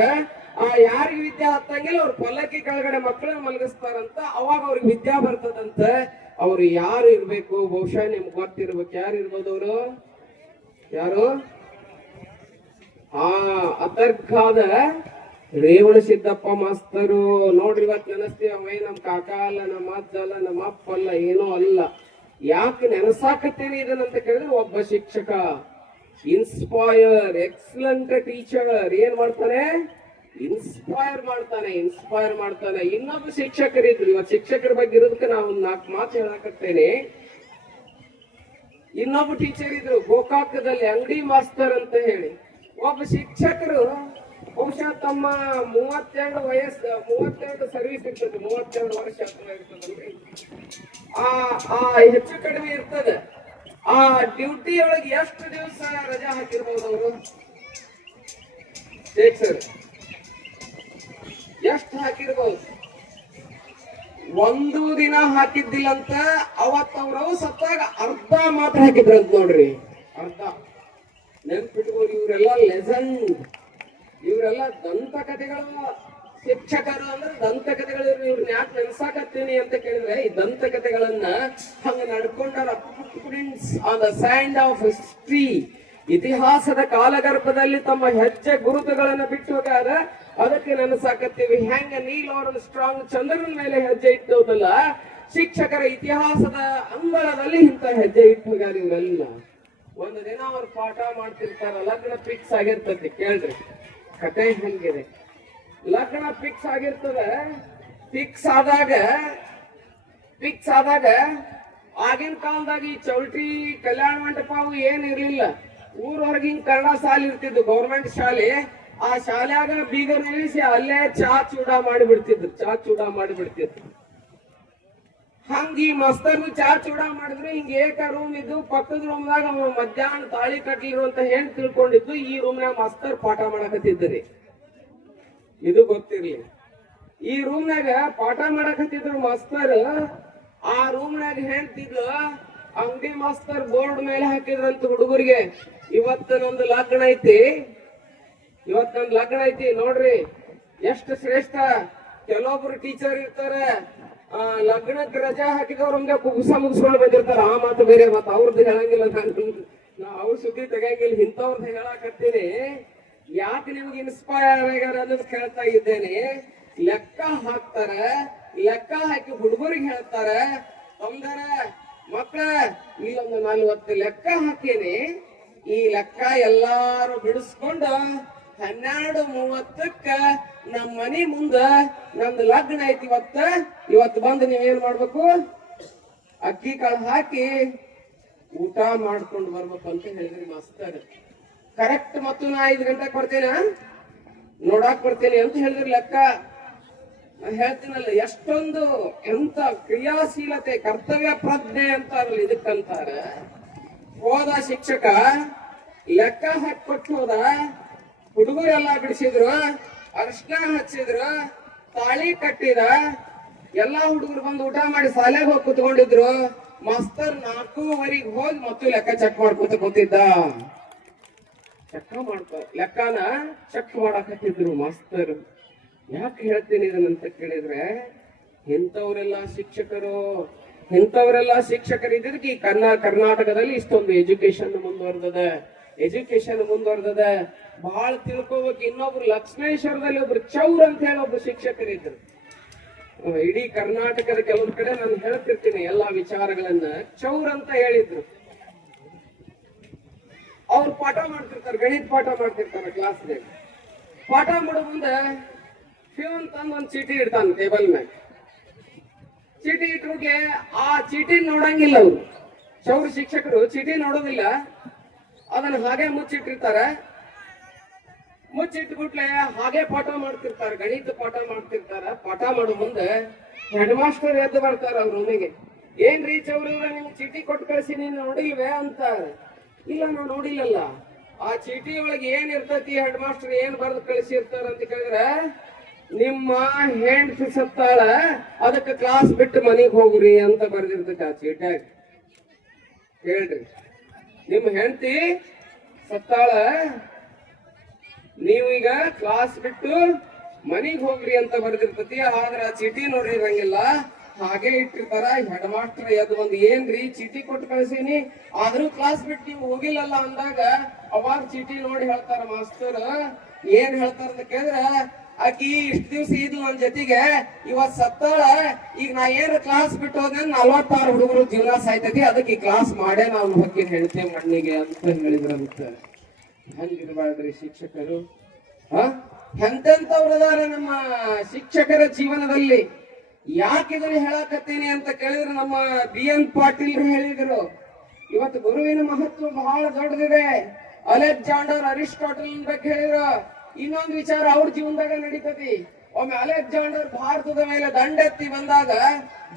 ಯಾರಿಗೆ ವಿದ್ಯೆ ಹತ್ತಂಗಿಲ್ಲ ಅವ್ರ ಪಲ್ಲಕ್ಕಿ ಕೆಳಗಡೆ ಮಕ್ಕಳನ್ನ ಮಲಗಿಸ್ತಾರಂತ. ಅವಾಗ ಅವ್ರಿಗೆ ವಿದ್ಯಾ ಬರ್ತದಂತ. ಅವ್ರು ಯಾರು ಇರ್ಬೇಕು? ಬಹುಶಃ ನಿಮ್ಗೆ ಗೊತ್ತಿರ್ಬೇಕು. ಯಾರು ಇರ್ಬೋದು ಅವರು? ಯಾರು? ಅತರ್ಕಾದ ರೇವಣ ಸಿದ್ದಪ್ಪ ಮಾಸ್ತರು. ನೋಡ್ರಿ, ಇವತ್ತು ನೆನಸ್ತೀವಿ ಅವೈ ನಮ್ ಕಾಕ ಅಲ್ಲ, ನಮ್ಮ ಅಜ್ಜ ಅಲ್ಲ, ನಮ್ಮ ಅಪ್ಪ ಅಲ್ಲ, ಏನೋ ಅಲ್ಲ. ಯಾಕೆ ನೆನಸಾಕತ್ತೀರಿ ಇದನ್ನಂತ ಕೇಳಿದ್ರೆ ಒಬ್ಬ ಶಿಕ್ಷಕ ಇನ್ಸ್ಪೈರ್, ಎಕ್ಸಲೆಂಟ್ ಟೀಚರ್ ಏನ್ ಮಾಡ್ತಾನೆ? ಇನ್ಸ್ಪೈರ್ ಮಾಡ್ತಾನೆ. ಇನ್ನೊಬ್ಬ ಶಿಕ್ಷಕರಿದ್ರು. ಇವತ್ತು ಶಿಕ್ಷಕರ ಬಗ್ಗೆ ಇರೋದಕ್ಕೆ ನಾವು 4 ಮಾತು ಹೇಳಕತ್ತೇನೆ. ಇನ್ನೊಬ್ಬ ಟೀಚರ್ ಇದ್ರು ಗೋಕಾಕದಲ್ಲಿ, ಅಂಗಡಿ ಮಾಸ್ತರ್ ಅಂತ ಹೇಳಿ. ಒಬ್ಬ ಶಿಕ್ಷಕರು ಬಹುಶಃ ತಮ್ಮ 32 ಸರ್ವಿಸ್ ಇರ್ತದೆ, 32 ವರ್ಷ ಇರ್ತದಲ್ರಿ. ಹೆಚ್ಚು ಕಡಿಮೆ ಇರ್ತದೆ. ಆ ಡ್ಯೂಟಿ ಒಳಗೆ ಎಷ್ಟು ದಿವಸ ರಜಾ ಹಾಕಿರ್ಬೋದು ಅವರು? ಸರ್, ಎಷ್ಟು ಹಾಕಿರ್ಬೋದು? 1 ದಿನ ಹಾಕಿದ್ದಿಲ್ಲ ಅಂತ. ಅವತ್ತವ್ರು ಸತ್ತಾಗ ಅರ್ಧ ಮಾತ್ರ ಹಾಕಿದ್ರಂತ ನೋಡ್ರಿ, ಅರ್ಧ. ನೆನ್ಪಿಟ್ಬೋದು. ಇವರೆಲ್ಲ ಲೆಜೆಂಡ್, ಇವರೆಲ್ಲ ದಂತಕಥೆಗಳು. ಶಿಕ್ಷಕರು ಅಂದ್ರೆ ದಂತಕಥೆಗಳು. ಇವ್ರನ್ನ ಯಾಕೆ ನೆನ್ಸಾಕತ್ತೀನಿ ಅಂತ ಕೇಳಿದ್ರೆ ಈ ದಂತಕಥೆಗಳನ್ನ ಹಂಗ ನಡ್ಕೊಂಡಾರ. On the sand of history, ಇತಿಹಾಸದ ಕಾಲಗರ್ಭದಲ್ಲಿ ತಮ್ಮ ಹೆಜ್ಜೆ ಗುರುತುಗಳನ್ನ ಬಿಟ್ಟು ಹೋಗಾರ. ಅದಕ್ಕೆ ನೆನಸಾಕತ್ತೀವಿ. ಹೆಂಗ ನೀಲ್ ಅವರ ಸ್ಟ್ರಾಂಗ್ ಚಂದ್ರನ ಮೇಲೆ ಹೆಜ್ಜೆ ಇಟ್ಟೋದಲ್ಲ, ಶಿಕ್ಷಕರ ಇತಿಹಾಸದ ಅಂಗಳದಲ್ಲಿ ಇಂತ ಹೆಜ್ಜೆ ಇಟ್ಟು ಹೋಗ್ಯಾರ ಇವರೆಲ್ಲ. ಒಂದು ದಿನ ಅವ್ರು ಪಾಠ ಮಾಡ್ತಿರ್ತಾರ. ಲಗ್ನ ಫಿಕ್ಸ್ ಆಗಿರ್ತದೆ. ಕೇಳ್ರಿ ಕತೆ ಹೆಂಗಿದೆ. ಲಗ್ನ ಫಿಕ್ಸ್ ಆಗಿರ್ತದೆ. ಫಿಕ್ಸ್ ಆದಾಗ ಆಗಿನ ಕಾಲದಾಗ ಈ ಚೌಲ್ಟ್ರಿ, ಕಲ್ಯಾಣ ಮಂಟಪ ಅವು ಏನ್ ಇರ್ಲಿಲ್ಲ. ಊರವರೆಗೆ ಹಿಂಗ್ ಕನ್ನಡ ಶಾಲೆ ಇರ್ತಿದ್ದು, ಗೌರ್ಮೆಂಟ್ ಶಾಲೆ. ಆ ಶಾಲ್ಯಾಗ ಬೀಗರ್ ನಿಲ್ಲಿಸಿ ಅಲ್ಲೇ ಚಾ ಚೂಡ ಮಾಡಿಬಿಡ್ತಿದ್ರು. ಹಂಗ ಈ ಮಸ್ತರ್ನು ಚಾ ಚೂಡ ಮಾಡಿದ್ರು. ಹಿಂಗ ಏಕ ರೂಮ್ ಇದ್ದು, ಪಕ್ಕದ ರೂಮ್ನಾಗ ಮಧ್ಯಾಹ್ನ ತಾಳಿ ಕಟ್ಲಿರು ಅಂತ ಹೇಳಿ ತಿಳ್ಕೊಂಡಿದ್ದು. ಈ ರೂಮ್ನಾಗ ಮಾಸ್ತರ್ ಪಾಠ ಮಾಡಕತ್ತಿದ್ರಿ. ಇದು ಗೊತ್ತಿರ್ಲಿ. ಈ ರೂಮ್ನಾಗ ಪಾಠ ಮಾಡಕತ್ತಿದ್ರು ಮಾಸ್ತರ್. ಆ ರೂಮ್ನಾಗ ಹೇಳ್ತಿದ್ಲು, ಅಂಗಡಿ ಮಾಸ್ತರ್ ಬೋರ್ಡ್ ಮೇಲೆ ಹಾಕಿದ್ರಂತ ಹುಡುಗರಿಗೆ, ಇವತ್ತು ನಂದು ಲಗ್ನ ಐತಿ ನೋಡ್ರಿ. ಎಷ್ಟು ಶ್ರೇಷ್ಠ. ಕೆಲವೊಬ್ರು ಟೀಚರ್ ಇರ್ತಾರೆ, ಲಗ್ನಕ್ಕೆ ರಜಾ ಹಾಕಿದವ್ರಂಗೆ ಕುಗ್ಸ ಮುಗಿಸ್ಕೊಂಡು ಬಂದಿರ್ತಾರ. ಆ ಮಾತು ಬೇರೆ. ಮತ್ತ ಅವ್ರದ್ದು ಹೇಳಂಗಿಲ್ಲ, ನಾ ಅವ್ರ ಸುದ್ದಿ ತೆಗಿಯಂಗಿಲ್ಲ. ಇಂಥವ್ರದ್ದು ಹೇಳಾಕತ್ತೀನಿ. ಯಾಕೆ ನಿಮ್ಗೆ ಇನ್ಸ್ಪೈರ್ ಆಗ್ಯಾರ ಅನ್ನೋದು ಕೇಳ್ತಾ ಇದ್ದೇನೆ. ಲೆಕ್ಕ ಹಾಕ್ತಾರ, ಲೆಕ್ಕ ಹಾಕಿ ಹುಡುಗರಿಗೆ ಹೇಳ್ತಾರ, ತಮ್ದಾರ ಮಕ್ಕಳ ಇಲ್ಲೊಂದು 40 ಲೆಕ್ಕ ಹಾಕೇನಿ, ಈ ಲೆಕ್ಕ ಎಲ್ಲಾರು ಬಿಡಿಸ್ಕೊಂಡು 12:30ಕ್ಕ ನಮ್ಮ ಮನಿ ಮುಂದ ನಮ್ದು ಲಗ್ನ ಐತಿ. ಇವತ್ತು ಬಂದು ನೀವೇನ್ ಮಾಡ್ಬೇಕು, ಅಕ್ಕಿ ಕಾಳು ಹಾಕಿ ಊಟ ಮಾಡ್ಕೊಂಡು ಬರ್ಬೇಕು ಅಂತ ಹೇಳಿದ್ರಿ ಮಾಸ್ತರ್. ಕರೆಕ್ಟ್ ಮತ್ತು ನಾ 5 ಗಂಟೆಗೆ ಬರ್ತೇನ, ನೋಡಾಕ್ ಬರ್ತೇನೆ ಅಂತ ಹೇಳಿದ್ರಿ ಲೆಕ್ಕ. ನಾ ಹೇಳ್ತೀನಲ್ಲ, ಎಷ್ಟೊಂದು ಎಂತ ಕ್ರಿಯಾಶೀಲತೆ, ಕರ್ತವ್ಯ ಪ್ರಜ್ಞೆ ಅಂತಾರಲ್ಲ ಇದಕ್ಕಂತಾರ. ಹೋದ ಶಿಕ್ಷಕ ಲೆಕ್ಕ ಹಾಕೊಟ್ಟು ಹೋದ, ಹುಡುಗರೆಲ್ಲ ಬಿಡಿಸಿದ್ರು, ಅರ್ಶನ ಹಚ್ಚಿದ್ರು, ತಾಳಿ ಕಟ್ಟಿದ, ಎಲ್ಲಾ ಹುಡುಗರು ಬಂದು ಊಟ ಮಾಡಿ ಶಾಲೆಗೆ ಹೋಗಿ ಕುತ್ಕೊಂಡಿದ್ರು. ಮಾಸ್ತರ್ 4:15 ಹೋಗಿ ಮತ್ತು ಲೆಕ್ಕ ಚೆಕ್ ಮಾಡ್ಕೊತ ಕೂತಿದ್ದ. ಲೆಕ್ಕನ ಚೆಕ್ ಮಾಡಾಕತ್ತಿದ್ರು ಮಾಸ್ತರ್. ಯಾಕೆ ಹೇಳ್ತೀನಿ ಇದನ್ನಂತ ಕೇಳಿದ್ರೆ, ಇಂಥವರೆಲ್ಲ ಶಿಕ್ಷಕರು ಇದ್ದಕ್ಕೆ ಈ ಕರ್ನಾಟಕದಲ್ಲಿ ಇಷ್ಟೊಂದು ಎಜುಕೇಶನ್ ಮುಂದುವರೆದದ. ಬಹಳ ತಿಳ್ಕೋಬೇಕು. ಇನ್ನೊಬ್ರು ಲಕ್ಷ್ಮೇಶ್ವರದಲ್ಲಿ ಒಬ್ರು ಚೌರ್ ಅಂತ ಹೇಳಿ ಒಬ್ರು ಶಿಕ್ಷಕರಿದ್ರು. ಇಡೀ ಕರ್ನಾಟಕದ ಕೆಲವ್ರ ಕಡೆ ನಾನು ಹೇಳ್ತಿರ್ತೀನಿ ಎಲ್ಲಾ ವಿಚಾರಗಳನ್ನ. ಚೌರ್ ಅಂತ ಹೇಳಿದ್ರು. ಅವ್ರು ಪಾಠ ಮಾಡ್ತಿರ್ತಾರೆ, ಗಣಿತ ಪಾಠ ಮಾಡ್ತಿರ್ತಾರೆ ಕ್ಲಾಸ್ನಾಗ. ಪಾಠ ಮಾಡೋ ಮುಂದೆ ಫ್ಯೂನ್ ತಂದು ಒಂದು ಚೀಟಿ ಇಡ್ತಾನೆ ಟೇಬಲ್ ಮ್ಯಾಗ. ಚೀಟಿ ಇಟ್ಬಿಟ್ಲೆ ಆ ಚೀಟಿ ನೋಡಂಗಿಲ್ಲ ಅವರು. ಚೌರ್ ಶಿಕ್ಷಕರು ಚೀಟಿ ನೋಡೋದಿಲ್ಲ, ಅದನ್ನ ಹಾಗೆ ಮುಚ್ಚಿಟ್ಟಿರ್ತಾರೆ. ಮುಚ್ಚಿಟ್ಬಿಟ್ಲೆ ಹಾಗೆ ಪಾಠ ಮಾಡ್ತಿರ್ತಾರೆ, ಗಣಿತ ಪಾಠ ಮಾಡ್ತಿರ್ತಾರ. ಪಾಠ ಮಾಡೋ ಮುಂದೆ ಹೆಡ್ ಮಾಸ್ಟರ್ ಎದ್ದು ಬರ್ತಾರ ಅವ್ರ ರೂಮಿಗೆ. ಏನ್ರಿ ಚೌರಿ ನಿಮ್ಗೆ ಚೀಟಿ ಕೊಟ್ಟು ಕಳಿಸಿ ನೀನು ನೋಡಿಲ್ವೇ ಅಂತ. ಇಲ್ಲ ನಾವು ನೋಡಿಲ್ಲಲ್ಲ. ಆ ಚೀಟಿ ಒಳಗೆ ಏನ್ ಇರ್ತೈತಿ, ಹೆಡ್ ಮಾಸ್ಟರ್ ಏನ್ ಬರೆದು ಕಳಿಸಿರ್ತಾರ ಅಂತ ಕೇಳಿದ್ರೆ, ನಿಮ್ಮ ಹೆಂಡತಿ ಸತ್ತಾಳ, ಅದಕ್ಕೆ ಕ್ಲಾಸ್ ಬಿಟ್ಟು ಮನೆಗೆ ಹೋಗ್ರಿ ಅಂತ ಬರ್ದಿರ್ತೈತಿ ಆ ಚೀಟ್ಯಾಗ. ಹೇಳ್ರಿ, ನಿಮ್ಮ ಹೆಂಡತಿ ಸತ್ತಾಳ, ನೀವೀಗ ಕ್ಲಾಸ್ ಬಿಟ್ಟು ಮನಿಗ್ ಹೋಗ್ರಿ ಅಂತ ಬರ್ದಿರ್ತತಿ. ಆದ್ರ ಆ ಚೀಟಿ ನೋಡಿರಂಗಿಲ್ಲ, ಹಾಗೆ ಇಟ್ಟಿರ್ತಾರ. ಹೆಡ್ ಮಾಸ್ಟರ್ ಎದ್ದು ಒಂದು, ಏನ್ರಿ ಚೀಟಿ ಕೊಟ್ಟು ಕಳ್ಸೀನಿ ಆದ್ರೂ ಕ್ಲಾಸ್ ಬಿಟ್ಟು ನೀವು ಹೋಗಿಲ್ಲಲ್ಲ ಅಂದಾಗ, ಅವಾಗ ಚೀಟಿ ನೋಡಿ ಹೇಳ್ತಾರ ಮಾಸ್ತರ್. ಏನ್ ಹೇಳ್ತಾರ ಅಂತ ಕೇಳಿದ್ರ, ಆಕಿ ಇಷ್ಟ ದಿವ್ಸ ಇದ್ಲು ನನ್ ಜೊತೆಗೆ, ಇವತ್ ಸತ್ತಾಳ, ಈಗ ನಾ ಏನ್ ಕ್ಲಾಸ್ ಬಿಟ್ಟು ಹೋದ್ರೆ 46 ಹುಡುಗರು ಜೀವನ ಸಾಯ್ತೈತಿ, ಅದಕ್ಕೆ ಈ ಕ್ಲಾಸ್ ಮಾಡೇ ನಾವು ಹೋಗಿ ಹೇಳ್ತೇವೆ ಮಣ್ಣಿಗೆ ಅಂತ ಹೇಳಿದ್ರಂತ. ಹಂಗಿರ್ಬಾರ್ದ್ರಿ ಶಿಕ್ಷಕರು. ಎಂತೆಂತವ್ರದಾರ ನಮ್ಮ ಶಿಕ್ಷಕರ ಜೀವನದಲ್ಲಿ. ಯಾಕೆ ಇದನ್ನ ಹೇಳಕತ್ತೀನಿ ಅಂತ ಕೇಳಿದ್ರೆ, ನಮ್ಮ BN ಪಾಟೀಲ್ ಹೇಳಿದ್ರು, ಇವತ್ತು ಗುರುವಿನ ಮಹತ್ವ ಬಹಳ ದೊಡ್ಡದಿದೆ. ಅಲೆಕ್ಸಾಂಡರ್ ಅರಿಸ್ಟಾಟಲ್ ಬಗ್ಗೆ ಹೇಳಿದ್ರು. ಇನ್ನೊಂದು ವಿಚಾರ ಅವ್ರ ಜೀವನದಾಗ ನಡೀತತಿ. ಒಮ್ಮೆ ಅಲೆಕ್ಸಾಂಡರ್ ಭಾರತದ ಮೇಲೆ ದಂಡೆತ್ತಿ ಬಂದಾಗ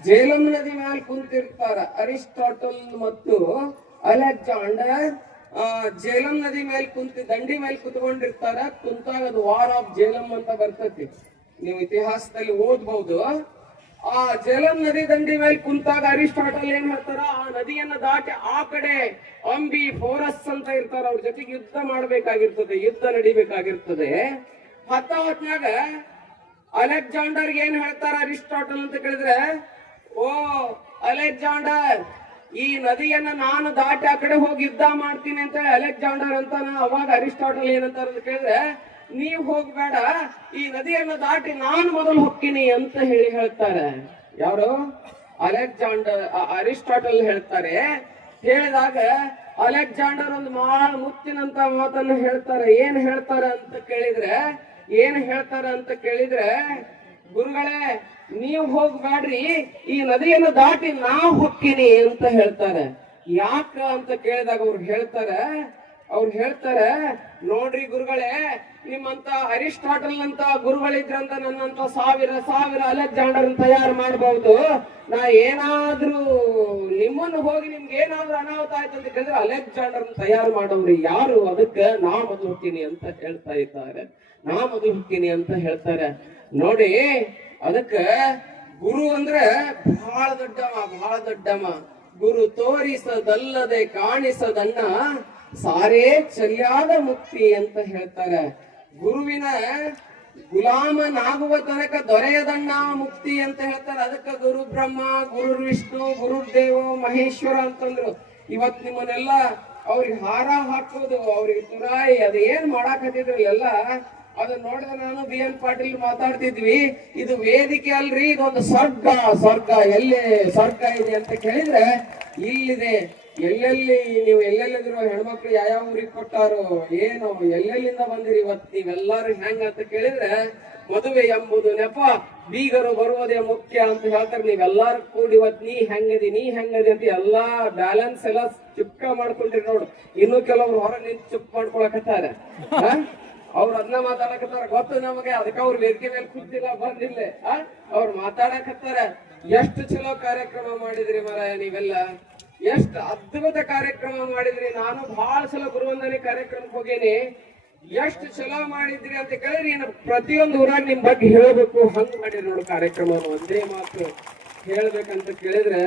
ಜೇಲಂ ನದಿ ಮೇಲೆ ಕುಂತಿರ್ತಾರ. ಅರಿಸ್ಟಾಟಲ್ ಮತ್ತು ಅಲೆಕ್ಸಾಂಡರ್ ಜೇಲಂ ನದಿ ಮೇಲೆ ದಂಡಿ ಮೇಲೆ ಕುತ್ಕೊಂಡಿರ್ತಾರ. ಕುಂತಾಗ ಅದು ವಾರ್ ಆಫ್ ಜೇಲಂ ಅಂತ ಬರ್ತತಿ, ನೀವು ಇತಿಹಾಸದಲ್ಲಿ ಓದ್ಬಹುದು. ಆ ಜೇಲಂ ನದಿ ದಂಡಿ ಮೇಲೆ ಕುಂತಾಗ ಅರಿಸ್ಟಾಟಲ್ ಏನ್ ಹೇಳ್ತಾರ, ಆ ನದಿಯನ್ನ ದಾಟಿ ಆ ಕಡೆ ಅಂಬಿ ಫೋರಸ್ ಅಂತ ಇರ್ತಾರ, ಅವ್ರ ಜೊತೆಗೆ ಯುದ್ಧ ಮಾಡ್ಬೇಕಾಗಿರ್ತದೆ, ಯುದ್ಧ ನಡಿಬೇಕಾಗಿರ್ತದೆ. ಹೊತ್ನಾಗ ಅಲೆಕ್ಸಾಂಡರ್ ಏನ್ ಹೇಳ್ತಾರ ಅರಿಸ್ಟಾಟಲ್ ಅಂತ ಕೇಳಿದ್ರೆ, ಓ ಅಲೆಕ್ಸಾಂಡರ್, ಈ ನದಿಯನ್ನ ನಾನು ದಾಟಿ ಆ ಕಡೆ ಹೋಗಿ ಯುದ್ಧ ಮಾಡ್ತೀನಿ ಅಂತ ಹೇಳಿ ಅಲೆಕ್ಸಾಂಡರ್ ಅಂತಾನ. ಅವಾಗ ಅರಿಸ್ಟಾಟಲ್ ಏನಂತಾರ ಅಂತ ಕೇಳಿದ್ರೆ, ನೀವ್ ಹೋಗ್ಬೇಡ, ಈ ನದಿಯನ್ನ ದಾಟಿ ನಾನು ಮೊದಲು ಹೋಗ್ತೀನಿ ಅಂತ ಹೇಳ್ತಾರೆ. ಯಾರು? ಅಲೆಕ್ಸಾಂಡರ್. ಅರಿಸ್ಟಾಟಲ್ ಹೇಳ್ತಾರೆ. ಹೇಳಿದಾಗ ಅಲೆಕ್ಸಾಂಡರ್ ಒಂದು ಬಹಳ ಮುತ್ತಿನಂತ ಮಾತನ್ನು ಹೇಳ್ತಾರೆ. ಏನ್ ಹೇಳ್ತಾರ ಅಂತ ಕೇಳಿದ್ರೆ, ಗುರುಗಳೇ ನೀವು ಹೋಗ್ಬೇಡ್ರಿ, ಈ ನದಿಯನ್ನು ದಾಟಿ ನಾ ಹೋಗ್ತೀನಿ ಅಂತ ಹೇಳ್ತಾರೆ. ಯಾಕ ಅಂತ ಕೇಳಿದಾಗ ಅವ್ರು ಹೇಳ್ತಾರೆ, ನೋಡ್ರಿ ಗುರುಗಳೇ, ನಿಮ್ಮಂತ ಅರಿಸ್ಟಾಟಲ್ ಅಂತ ಗುರುಗಳಿದ್ರಂತ ನನ್ನಂತ ಸಾವಿರ ಅಲೆಕ್ಸಾಂಡರ್ ತಯಾರು ಮಾಡಬಹುದು. ನಾ ಏನಾದ್ರೂ ನಿಮ್ಮನ್ನು ಹೋಗಿ ನಿಮ್ಗೆ ಏನಾದ್ರೂ ಅನಾಹುತ ಆಯ್ತು ಅಂತ ಕೇಳಿದ್ರೆ, ಅಲೆಕ್ಸಾಂಡರ್ ತಯಾರು ಮಾಡೋರು ಯಾರು? ಅದಕ್ಕೆ ನಾ ಮೊದಲು ಹೋಗ್ತೀನಿ ಅಂತ ಹೇಳ್ತಾರೆ. ನೋಡಿ, ಅದಕ್ಕ ಗುರು ಅಂದ್ರೆ ಬಹಳ ದೊಡ್ಡವ. ಗುರು ತೋರಿಸದಲ್ಲದೆ ಕಾಣಿಸದನ್ನ ಸಾರೇ ಚರ್ಯಾದ ಮುಕ್ತಿ ಅಂತ ಹೇಳ್ತಾರೆ. ಗುರುವಿನ ಗುಲಾಮನಾಗುವ ತನಕ ದೊರೆಯದಣ್ಣ ಮುಕ್ತಿ ಅಂತ ಹೇಳ್ತಾರೆ. ಅದಕ್ಕೆ ಗುರು ಬ್ರಹ್ಮ, ಗುರು ವಿಷ್ಣು, ಗುರುದೇವ ಮಹೇಶ್ವರ ಅಂತಂದ್ರು. ಇವತ್ ನಿಮ್ಮನ್ನೆಲ್ಲ ಅವ್ರಿಗೆ ಹಾರ ಹಾಕೋದು, ಅವ್ರಿಗೆ ತುರಾಯಿ, ಅದೇನ್ ಮಾಡಾಕತ್ತಿದ್ರು ಎಲ್ಲ ಅದನ್ನ ನೋಡಿದ್ರೆ ನಾನು ಬಿ ಎನ್ ಪಾಟೀಲ್ ಮಾತಾಡ್ತಿದ್ವಿ, ಇದು ವೇದಿಕೆ ಅಲ್ರಿ, ಇದೊಂದು ಸ್ವರ್ಗ. ಸ್ವರ್ಗ ಎಲ್ಲಿ ಸ್ವರ್ಗ ಇದೆ ಅಂತ ಕೇಳಿದ್ರೆ ಇಲ್ಲಿದೆ. ಎಲ್ಲೆಲ್ಲಿ ನೀವು ಎಲ್ಲೆಲ್ಲಿದ್ರು ಹೆಣ್ಮಕ್ಳು ಯಾವ ಊರಿಗೆ ಕೊಟ್ಟಾರೋ ಏನು, ಎಲ್ಲೆಲ್ಲಿಂದ ಬಂದಿರಿ ಇವತ್ತು ನೀವೆಲ್ಲಾರು ಹೆಂಗ ಅಂತ ಕೇಳಿದ್ರೆ, ಮದುವೆ ಎಂಬುದು ನೆಪ, ಬೀಗರು ಬರುವುದೇ ಮುಖ್ಯ ಅಂತ ಹೇಳ್ತಾರೆ. ನೀವೆಲ್ಲಾರು ಕೂಡಿ ಇವತ್ ನೀ ಹೆಂಗದಿ ಅಂತ ಎಲ್ಲಾ ಬ್ಯಾಲೆನ್ಸ್ ಎಲ್ಲ ಚುಕ್ಕ ಮಾಡ್ಕೊಂಡ್ರಿ ನೋಡು. ಇನ್ನು ಕೆಲವ್ರು ಹೊರ ನಿಂತು ಚುಪ್ ಮಾಡ್ಕೊಳಕತ್ತಾರ, ಅವ್ರು ಅದನ್ನ ಮಾತಾಡಕತ್ತಾರ ಗೊತ್ತು ನಮಗೆ. ಅದಕ್ಕೆ ಅವ್ರು ವೇದಿಕೆ ಮೇಲೆ ಕೂತಿಲ್ಲ, ಬಂದಿಲ್ಲ, ಅವ್ರು ಮಾತಾಡಕತ್ತಾರ. ಎಷ್ಟು ಚಲೋ ಕಾರ್ಯಕ್ರಮ ಮಾಡಿದ್ರಿ ಮಾರಾಯ ನೀವೆಲ್ಲ, ಎಷ್ಟು ಅದ್ಭುತ ಕಾರ್ಯಕ್ರಮ ಮಾಡಿದ್ರಿ. ನಾನು ಬಹಳ ಸಲ ಗುರುವಂದನೆ ಕಾರ್ಯಕ್ರಮಕ್ಕೆ ಹೋಗೇನಿ. ಎಷ್ಟು ಚಲೋ ಮಾಡಿದ್ರಿ ಅಂತ ಕೇಳಿದ್ರಿ, ಪ್ರತಿಯೊಂದು ಊರಾಗ ನಿಮ್ ಬಗ್ಗೆ ಹೇಳ್ಬೇಕು, ಹಂಗ್ ಮಾಡಿರಿ ನೋಡು ಕಾರ್ಯಕ್ರಮ. ಒಂದೇ ಮಾತು ಹೇಳ್ಬೇಕಂತ ಕೇಳಿದ್ರೆ,